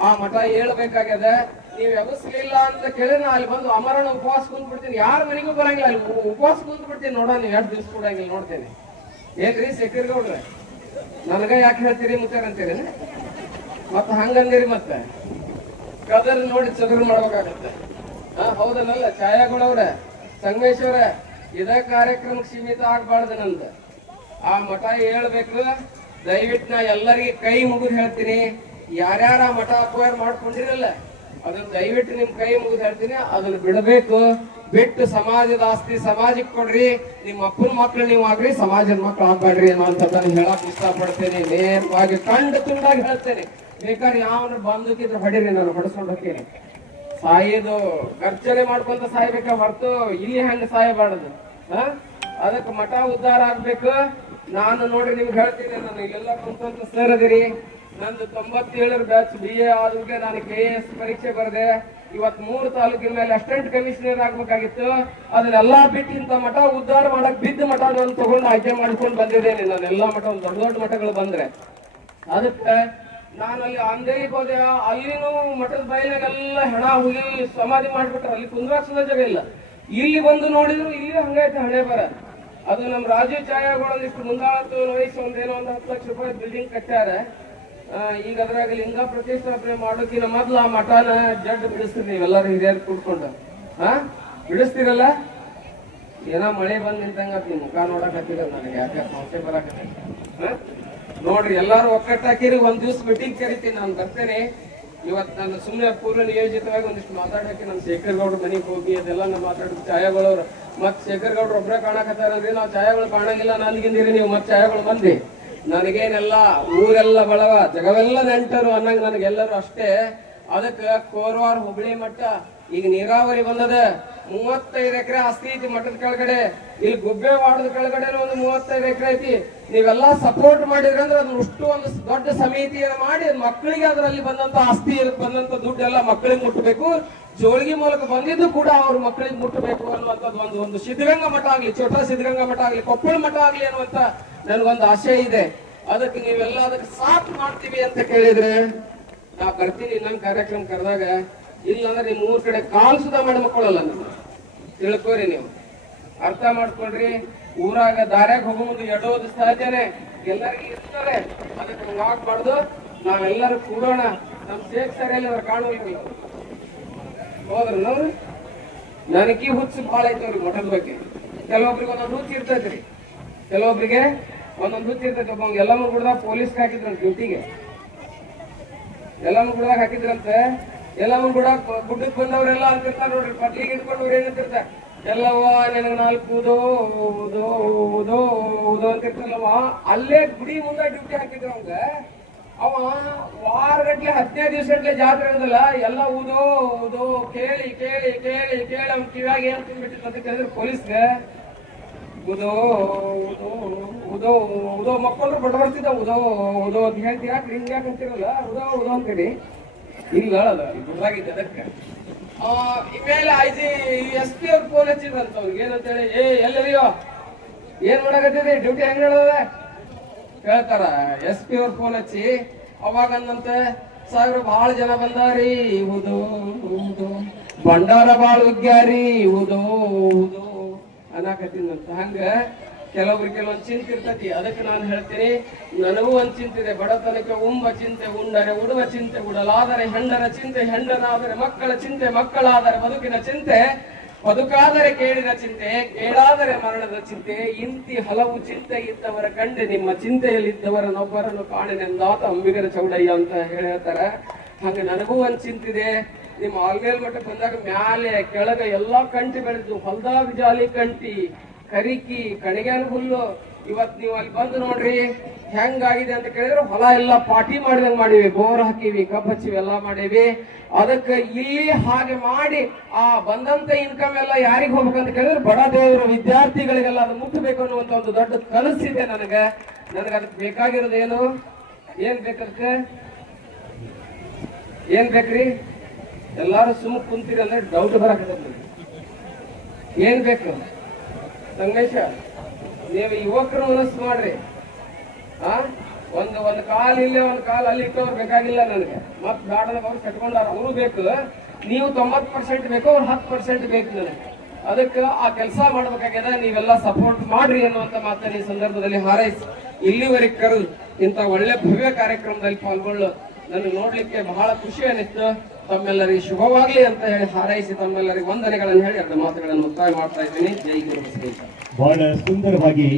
ಆ ಮಠ ಹೇಳ್ಬೇಕಾಗ್ಯದ. ನೀವ್ ಎಬಸ್ಲಿಲ್ಲ ಅಂತ ಕೇಳಿದ್ರೆ ಅಲ್ಲಿ ಬಂದು ಅಮರಣ ಉಪವಾಸ ಕುಂತ್ ಬಿಡ್ತೀನಿ. ಯಾರ ಮನೆಗೂ ಬರಂಗಿಲ್ಲ, ಅಲ್ಲಿ ಉಪವಾಸ ಕುಂತ್ ಬಿಡ್ತೀನಿ. ನೋಡ ನೀವ್ 2 ದಿವಸ ಕೊಡಂಗಿಲ್ಲ, ನೋಡ್ತೇನೆ. ಏನ್ರಿ ಶೇಖರ್ಗೌಡ್ರೆ, ನನಗ ಯಾಕೆ ಹೇಳ್ತೀರಿ ಮುತ್ತಾರ ಅಂತೀರಿ? ಮತ್ತ ಹಂಗಂದಿರಿ, ಮತ್ತೆ ಕದರ್ ನೋಡಿ ಚದುರು ಮಾಡ್ಬೇಕಾಗತ್ತೆ. ಹೌದನಲ್ಲ ಛಾಯಾಗಳವ್ರ, ಸಂಗಮೇಶ್ವರ, ಇದ ಕಾರ್ಯಕ್ರಮಕ್ಕೆ ಸೀಮಿತ ಆಗ್ಬಾರ್ದು ನಂದು. ಆ ಮಠ ಹೇಳ್ಬೇಕು. ದಯವಿಟ್ಟು ನಾ ಎಲ್ಲರಿಗೆ ಕೈ ಮುಗಿದು ಹೇಳ್ತೀನಿ, ಯಾರ್ಯಾರ ಆ ಮಠ ಅಕ್ವೈರ್ ಮಾಡ್ಕೊಂಡಿರಲ್ಲ ಅದನ್ನ ದಯವಿಟ್ಟು ನಿಮ್ ಕೈ ಮುಗಿದು ಹೇಳ್ತೀನಿ, ಅದನ್ನ ಬಿಡಬೇಕು. ಬಿಟ್ಟು ಸಮಾಜದ ಆಸ್ತಿ ಸಮಾಜಕ್ಕೆ ಕೊಡ್ರಿ. ನಿಮ್ಮ ಅಪ್ಪನ ಮಕ್ಳು ನೀವು ಆಗ್ರಿ, ಸಮಾಜದ ಮಕ್ಳು ಆಗ್ಬೇಡ್ರಿ ಅನ್ನೋಂಥದ್ದನ್ನ ಹೇಳಕ್ ಇಷ್ಟಪಡ್ತೇನೆ. ನೇರವಾಗಿ ಕಂಡು ತುಂಡಾಗಿ ಹೇಳ್ತೇನೆ. ಬೇಕಾದ್ರೆ ಯಾವನ ಬಂದೂಕಿದ್ರೆ ಹೊಡಿರಿ, ನಾನು ಹೊಡೆಸ್ಕೊಂಡು ಹೋಗ್ತೀನಿ. ಸಾಯೋದು ಗರ್ಜನೆ ಮಾಡ್ಕೊಂತ ಸಾಯ್ಬೇಕ ಹೊರತು ಇಲ್ಲಿ ಹೆಂಗ ಸಾಯಬಾರದು. ಅದಕ್ಕೆ ಮಠ ಉದ್ಧಾರ ಆಗ್ಬೇಕು. ನಾನು ನೋಡ್ರಿ ನಿಮ್ಗೆ ಹೇಳ್ತೀನಿ, ನಾನು ಇಲ್ಲೆಲ್ಲ ಕುಂತ ಸರ್ ಅದಿರಿ. ನಂದು 97 ಬ್ಯಾಚ್ BA ಆದ್ಮೇಲೆ ನಾನು KS ಪರೀಕ್ಷೆ ಬರೆದೆ. ಇವತ್ 3 ತಾಲೂಕಿನ ಮೇಲೆ ಅಸಿಸ್ಟೆಂಟ್ ಕಮಿಷನರ್ ಆಗ್ಬೇಕಾಗಿತ್ತು. ಅದನ್ನೆಲ್ಲಾ ಬಿಟ್ಟು ಇಂಥ ಮಠ ಉದ್ಧಾರ ಮಾಡಕ್ ಬಿದ್ದ ಮಠ ನಾನು ತಗೊಂಡು ಆಯ್ಕೆ ಮಾಡ್ಕೊಂಡು ಬಂದಿದ್ದೇನೆ. ನಾನು ಎಲ್ಲಾ ಮಠ ದೊಡ್ಡ ದೊಡ್ಡ ಮಠಗಳು ಬಂದ್ರೆ ಅದಕ್ಕೆ ನಾನು ಅಲ್ಲಿ ಅಂದೇಲಿಗೆ ಹೋದೆ. ಅಲ್ಲಿನೂ ಮಠದ ಬಯಲಾಗೆಲ್ಲ ಹೆಣ ಹುಲಿ ಸಮಾಧಿ ಮಾಡ್ಬಿಟ್ರೆ ಅಲ್ಲಿ ಕುಂದ್ರಾಸನ ಜಾಗ ಇಲ್ಲ. ಇಲ್ಲಿ ಬಂದು ನೋಡಿದ್ರು ಇಲ್ಲಿ ಹಂಗೈತೆ ಹಣೆ ಬರ. ಅದು ನಮ್ ರಾಜೀವ್ ಛಾಯಾಗಳೊಂದಿಷ್ಟು ಮುಂದಾಳತ್ತು ವಹಿಸಿ ಒಂದೇನೋ ಒಂದು 10 ಲಕ್ಷ ರೂಪಾಯಿ ಬಿಲ್ಡಿಂಗ್ ಕಟ್ಟ್ಯಾರ. ಈಗ ಅದ್ರಾಗ ಲಿಂಗ ಪ್ರತಿಷ್ಠಾಪನೆ ಮಾಡೋಕಿನ ಮೊದ್ಲು ಆ ಮಠನ ಜಡ್ ಬಿಡಿಸ್ತೀರಿ ನೀವೆಲ್ಲರೂ ಹಿರಿಯರು ಕೂಡ್ಕೊಂಡು. ಬಿಡಿಸ್ತೀರಲ್ಲ? ಏನೋ ಮಳೆ ಬಂದ್ ನಿಂತಂಗ ನಿಮ್ ಮುಖ ನೋಡಕ್ ಹತ್ತಿರ ನನಗೆ ಯಾಕೆ ಸಂಶಯ ಬರಾಕತ್ತ. ನೋಡ್ರಿ ಎಲ್ಲಾರು ಒಕ್ಕಟ್ಟಾಕಿರಿ. 1 ದಿವಸ ಮೀಟಿಂಗ್ ಕರಿತೀನಿ, ನಾನು ಬರ್ತೇನೆ. ಇವತ್ತು ನಾನು ಸುಮ್ಮನೆ ಪೂರ್ವ ನಿಯೋಜಿತವಾಗಿ ಒಂದಿಷ್ಟು ಮಾತಾಡಕ್ಕೆ ನಮ್ಮ ಶೇಖರ್ ಗೌಡ್ರ ಮನೆಗೆ ಹೋಗಿ ಅದೆಲ್ಲ ನಾವು ಮಾತಾಡಿದ್ವಿ. ಛಾಯಾಗಳವ್ರು ಮತ್ ಶೇಖರ್ ಗೌಡ್ರು ಒಬ್ಬರೇ ಕಾಣಕತ್ತಾರಂದ್ರಿ, ನಾವು ಛಾಯಾಗಳು ಕಾಣಂಗಿಲ್ಲ ನನಗಿಂದಿರಿ, ನೀವು ಮತ್ ಛಾಯಾಗಳು ಬಂದ್ರಿ. ನನಗೇನೆಲ್ಲ ಊರೆಲ್ಲ ಬಳವ ಜಗವೆಲ್ಲ ನೆಂಟರು ಅನ್ನಂಗ ನನಗೆಲ್ಲರೂ ಅಷ್ಟೇ. ಅದಕ್ಕೆ ಕೋರವಾರ ಹುಬ್ಳಿ ಮಠ ಈಗ ನೀರಾವರಿ ಬಂದದ. 35 ಎಕರೆ ಆಸ್ತಿ ಐತಿ ಮಠದ ಕೆಳಗಡೆ. ಇಲ್ಲಿ ಗುಬ್ಬೇವಾಡದ ಕೆಳಗಡೆ ಒಂದು 35 ಎಕರೆ ಐತಿ. ನೀವೆಲ್ಲಾ ಸಪೋರ್ಟ್ ಮಾಡಿದ್ರಿ ಅಂದ್ರೆ ಅದನ್ನ ಅಷ್ಟು ಒಂದು ದೊಡ್ಡ ಸಮಿತಿಯನ್ನು ಮಾಡಿ ಮಕ್ಕಳಿಗೆ ಅದರಲ್ಲಿ ಬಂದಂತ ಆಸ್ತಿ ಬಂದಂತ ದುಡ್ಡು ಎಲ್ಲ ಮಕ್ಕಳಿಗೆ ಮುಟ್ಟಬೇಕು. ಜೋಳಿಗೆ ಮೂಲಕ ಬಂದಿದ್ದು ಕೂಡ ಅವ್ರ ಮಕ್ಕಳಿಗೆ ಮುಟ್ಟಬೇಕು ಅನ್ನುವಂಥದ್ದು ಒಂದು ಸಿದ್ಧಗಂಗಾ ಮಠ ಆಗ್ಲಿ, ಛೋಟಾ ಸಿದ್ಧಗಂಗಾ ಮಠ ಆಗ್ಲಿ, ಕೊಪ್ಪಳ ಮಠ ಆಗ್ಲಿ ಅನ್ನುವಂತ ನನ್ಗೊಂದು ಆಸೆ ಇದೆ. ಅದಕ್ಕೆ ನೀವೆಲ್ಲ ಅದಕ್ಕೆ ಸಾಥ್ ಮಾಡ್ತೀವಿ ಅಂತ ಕೇಳಿದ್ರೆ ನಾ ಬರ್ತೀನಿ. ನನ್ನ ಕಾರ್ಯಕ್ರಮ ಕರೆದಾಗ ಇಲ್ಲಾಂದ್ರೆ ನಿಮ್ 3 ಕಡೆ ಕಾಲ್ ಸುಧಾ ಮಾಡಿ ಮಕ್ಕಳಲ್ಲ. ನನ್ನ ತಿಳ್ಕೊರಿ, ನೀವು ಅರ್ಥ ಮಾಡ್ಕೊಳ್ರಿ. ಊರಾಗ ದಾರ್ಯಾಗ ಹೋಗೋ ಮುಂದೆ ಎಡೋದು ಸಹಜನೆ, ಎಲ್ಲರಿಗೂ ಇರ್ತಾರೆ. ಅದಕ್ಕೆ ಹಂಗ ಆಗ್ಬಾರ್ದು. ನಾವೆಲ್ಲರೂ ಕೂಡೋಣ. ನಮ್ ಶೇಖ್ ಸರ್ ಎಲ್ಲಿ ಅವ್ರು ಕಾಣುವಲ್ರಿ, ಹೋದ್ರ ನೋಡ್ರಿ. ನನಗೀ ಹುಚ್ಚು ಭಾಳ ಐತವ್ರಿ ಮಠದ ಬಗ್ಗೆ. ಕೆಲವೊಬ್ರಿಗೆ ಒಂದೊಂದು ಹುಚ್ಚು ಇರ್ತೈತ್ರಿ, ಕೆಲವೊಬ್ರಿಗೆ ಒಂದೊಂದು ಹುಚ್ಚು ಇರ್ತೈತಿ. ಒಬ್ಬ ಎಲ್ಲಮ್ಮ ಗುಡ್ದಾಗ ಪೊಲೀಸ್ ಹಾಕಿದ್ರಂತ ಡ್ಯೂಟಿಗೆ, ಎಲ್ಲಮ್ಮ ಗುಡ್ದಾಗ ಹಾಕಿದ್ರಂತೆ. ಎಲ್ಲಮ್ಮ ಗುಡ ಗುಡ್ಡಕ್ಕೆ ಬಂದವರೆಲ್ಲ ಅಂತಿರ್ತಾರ ನೋಡ್ರಿ, ಪತ್ಲಿಗೆ ಇಟ್ಕೊಂಡು ಏನಂತಿರ್ತಾರೆ, ಎಲ್ಲವ್ವ ನಿನಗೆ 4 ಊದೋ ಊದೋ ಊದೋ ಊದೋ ಅಂತಿರ್ತಾರಲ್ಲವ. ಅಲ್ಲೇ ಗುಡಿ ಮುಂದೆ ಡ್ಯೂಟಿ ಹಾಕಿದ್ರು ಅವಂಗ. ಅವ ವಾರಗಟ್ಲೆ 15 ದಿವಸ ಗಟ್ಲೆ ಜಾತ್ರೆ ಇರೋದಲ್ಲ ಎಲ್ಲ ಊದೋ ಊದೋ ಕೇಳಿ ಕೇಳಿ ಕೇಳಿ ಕೇಳಿ ಅವ್ನ ಕಿವಿಯಾಗ ಏನ್ ತುಂಬಿಟ್ಟಿತ್ತು ಅಂತ ಕೇಳಿದ್ರೆ ಪೊಲೀಸ್ಗೆ ಉದೋ ಉದೋ ಉದೋ ಉದೋ ಮಕ್ಕಳು ಬಡಬಡ್ತಿದ್ದ ಉದೋ ಉದೋ ಅಂತ ಹೇಳ್ತಿ ಯಾಕೆ ಹಿಂಗೆ ಯಾಕೆ ಅಂತಿರಲ್ಲ ಉದೋ ಉದೋ ಅಂತೇಳಿ ಹಿಂಗೆ ಹೇಳಲ್ಲ ಗುಡ್ರಾಗಿದ್ದ ಅದಕ್ಕೆ ಇಮೇಲೆ SP ಅವ್ರು ಫೋನ್ ಹಚ್ಚಿದ್ರಂತ ಅವ್ರಿಗೆ ಏನಂತೇಳಿ ಎಲ್ಲರಿಯೋ ಏನ್ ಮಾಡಕತ್ತಿದ್ರಿ ಡ್ಯೂಟಿ ಹೆಂಗ್ ಹೇಳದ ಹೇಳ್ತಾರ SP ಅವ್ರ ಫೋನ್ ಹಚ್ಚಿ ಅವಾಗ ಅಂದಂತೆ ಸಾವಿರ ಬಹಳ ಜನ ಬಂದಾರಿ ಉದೋ ಉದೋ ಭಂಡಾರ ಬಾಳ ಉಗ್ಯಾರಿ ಉದೋ ಉದೋ ಅನ್ನಕತ್ತಿಂದಂತ ಹಂಗ ಕೆಲವೊಂದ್ ಚಿಂತೆ ಇರ್ತತಿ ಅದಕ್ಕೆ ನಾನು ಹೇಳ್ತೀನಿ ನನಗೂ ಒಂದ್ ಚಿಂತಿದೆ ಬಡತನಕ್ಕೆ ಉಂಬ ಚಿಂತೆ ಉಂಡರೆ ಉಡುವ ಚಿಂತೆ ಉಡಲಾದರೆ ಹೆಂಡರ ಚಿಂತೆ ಹೆಂಡನಾದರೆ ಮಕ್ಕಳ ಚಿಂತೆ ಮಕ್ಕಳಾದರೆ ಬದುಕಿನ ಚಿಂತೆ ಬದುಕಾದರೆ ಕೇಳಿದ ಚಿಂತೆ ಕೇಳಾದರೆ ಮರಣದ ಚಿಂತೆ ಇಂತಿ ಹಲವು ಚಿಂತೆ ಇದ್ದವರ ಕಂಡೆ ನಿಮ್ಮ ಚಿಂತೆಯಲ್ಲಿದ್ದವರನ್ನೊಬ್ಬರನ್ನು ಕಾಣೆನೆಂದಾತ ಅಂಬಿಗರ ಚೌಡಯ್ಯ ಅಂತ ಹೇಳ್ತಾರೆ ಹಂಗ ನನಗೂ ಒಂದ್ ಚಿಂತಿದೆ ನಿಮ್ಮ ಆಲ್ಮೇಲ್ ಮಠಕ್ಕೆ ಬಂದಾಗ ಮ್ಯಾಲೆ ಕೆಳಗ ಎಲ್ಲಾ ಕಂಟಿ ಬೆಳೆದು ಹೊಲ್ದಾಗ ಜಾಲಿ ಕಂಟಿ ಕರಿಕಿ ಕಣಿಗಾನ ಹುಲ್ಲು ಇವತ್ ನೀವು ಅಲ್ಲಿ ಬಂದು ನೋಡ್ರಿ ಹೆಂಗಾಗಿದೆ ಅಂತ ಕೇಳಿದ್ರೆ ಹೊಲ ಎಲ್ಲ ಪಾಟಿ ಮಾಡಿದಂಗ್ ಮಾಡಿವಿ ಬೋರ್ ಹಾಕಿವಿ ಕಬ್ಬು ಹಚ್ಚಿವಿ ಎಲ್ಲಾ ಮಾಡೀವಿ ಅದಕ್ಕೆ ಇಲ್ಲಿ ಹಾಗೆ ಮಾಡಿ ಆ ಬಂದಂತ ಇನ್ಕಮ್ ಎಲ್ಲ ಯಾರಿಗ್ ಹೋಗ್ಬೇಕಂತ ಕೇಳಿದ್ರೆ ಬಡ ದೇವರು ವಿದ್ಯಾರ್ಥಿಗಳಿಗೆಲ್ಲ ಅದು ಮುಟ್ಟಬೇಕು ಅನ್ನುವಂತ ಒಂದು ದೊಡ್ಡ ಕನಸಿದೆ ನನಗೆ ಅದಕ್ಕೆ ಬೇಕಾಗಿರೋದೇನು ಏನ್ ಬೇಕದಕ್ಕೆ ಏನ್ ಬೇಕ್ರಿ ಎಲ್ಲಾರು ಸುಮ್ಮ ಕುಂತೀರಲ್ಲ ಡೌಟ್ ಬರಕತ್ತ ಏನ್ ಬೇಕು ಸಂಗಮೇಶ ನೀವು ಯುವಕರು ಮನಸ್ಸು ಮಾಡ್ರಿ ಒಂದು ಕಾಲ್ ಇಲ್ಲೇ ಒಂದು ಕಾಲ್ ಅಲ್ಲಿ ಇಟ್ಟವ್ರು ಬೇಕಾಗಿಲ್ಲ ನನಗೆ ಮತ್ ದಾಟದಾಗ ಅವ್ರು ಕಟ್ಕೊಂಡಾರ ಅವರು ಬೇಕು ನೀವು 90% ಬೇಕು ಅವ್ರು 10% ಬೇಕು ನನಗೆ ಅದಕ್ಕೆ ಆ ಕೆಲಸ ಮಾಡ್ಬೇಕಾಗ್ಯದ ನೀವೆಲ್ಲ ಸಪೋರ್ಟ್ ಮಾಡ್ರಿ ಅನ್ನುವಂತ ಮಾತನ್ನ ಈ ಸಂದರ್ಭದಲ್ಲಿ ಹಾರೈಸಿ ಇಲ್ಲಿವರೆಗೆ ಕರೆದು ಇಂತ ಒಳ್ಳೆ ಭವ್ಯ ಕಾರ್ಯಕ್ರಮದಲ್ಲಿ ಪಾಲ್ಗೊಳ್ಳು ನನಗೆ ನೋಡ್ಲಿಕ್ಕೆ ಬಹಳ ಖುಷಿ ಅನಿಸ್ತು ತಮ್ಮೆಲ್ಲರಿಗೆ ಶುಭವಾಗ್ಲಿ ಅಂತ ಹೇಳಿ ಹಾರೈಸಿ ತಮ್ಮೆಲ್ಲರಿಗೆ ವಂದನೆಗಳನ್ನು ಹೇಳಿ ಎರಡು ಮಾತುಗಳನ್ನು ಮುಕ್ತಾಯ ಮಾಡ್ತಾ ಇದ್ದೀನಿ ಜೈ ಗುರು ಬಸವೇಶ್ವರ. ಬಹಳ ಸುಂದರವಾಗಿ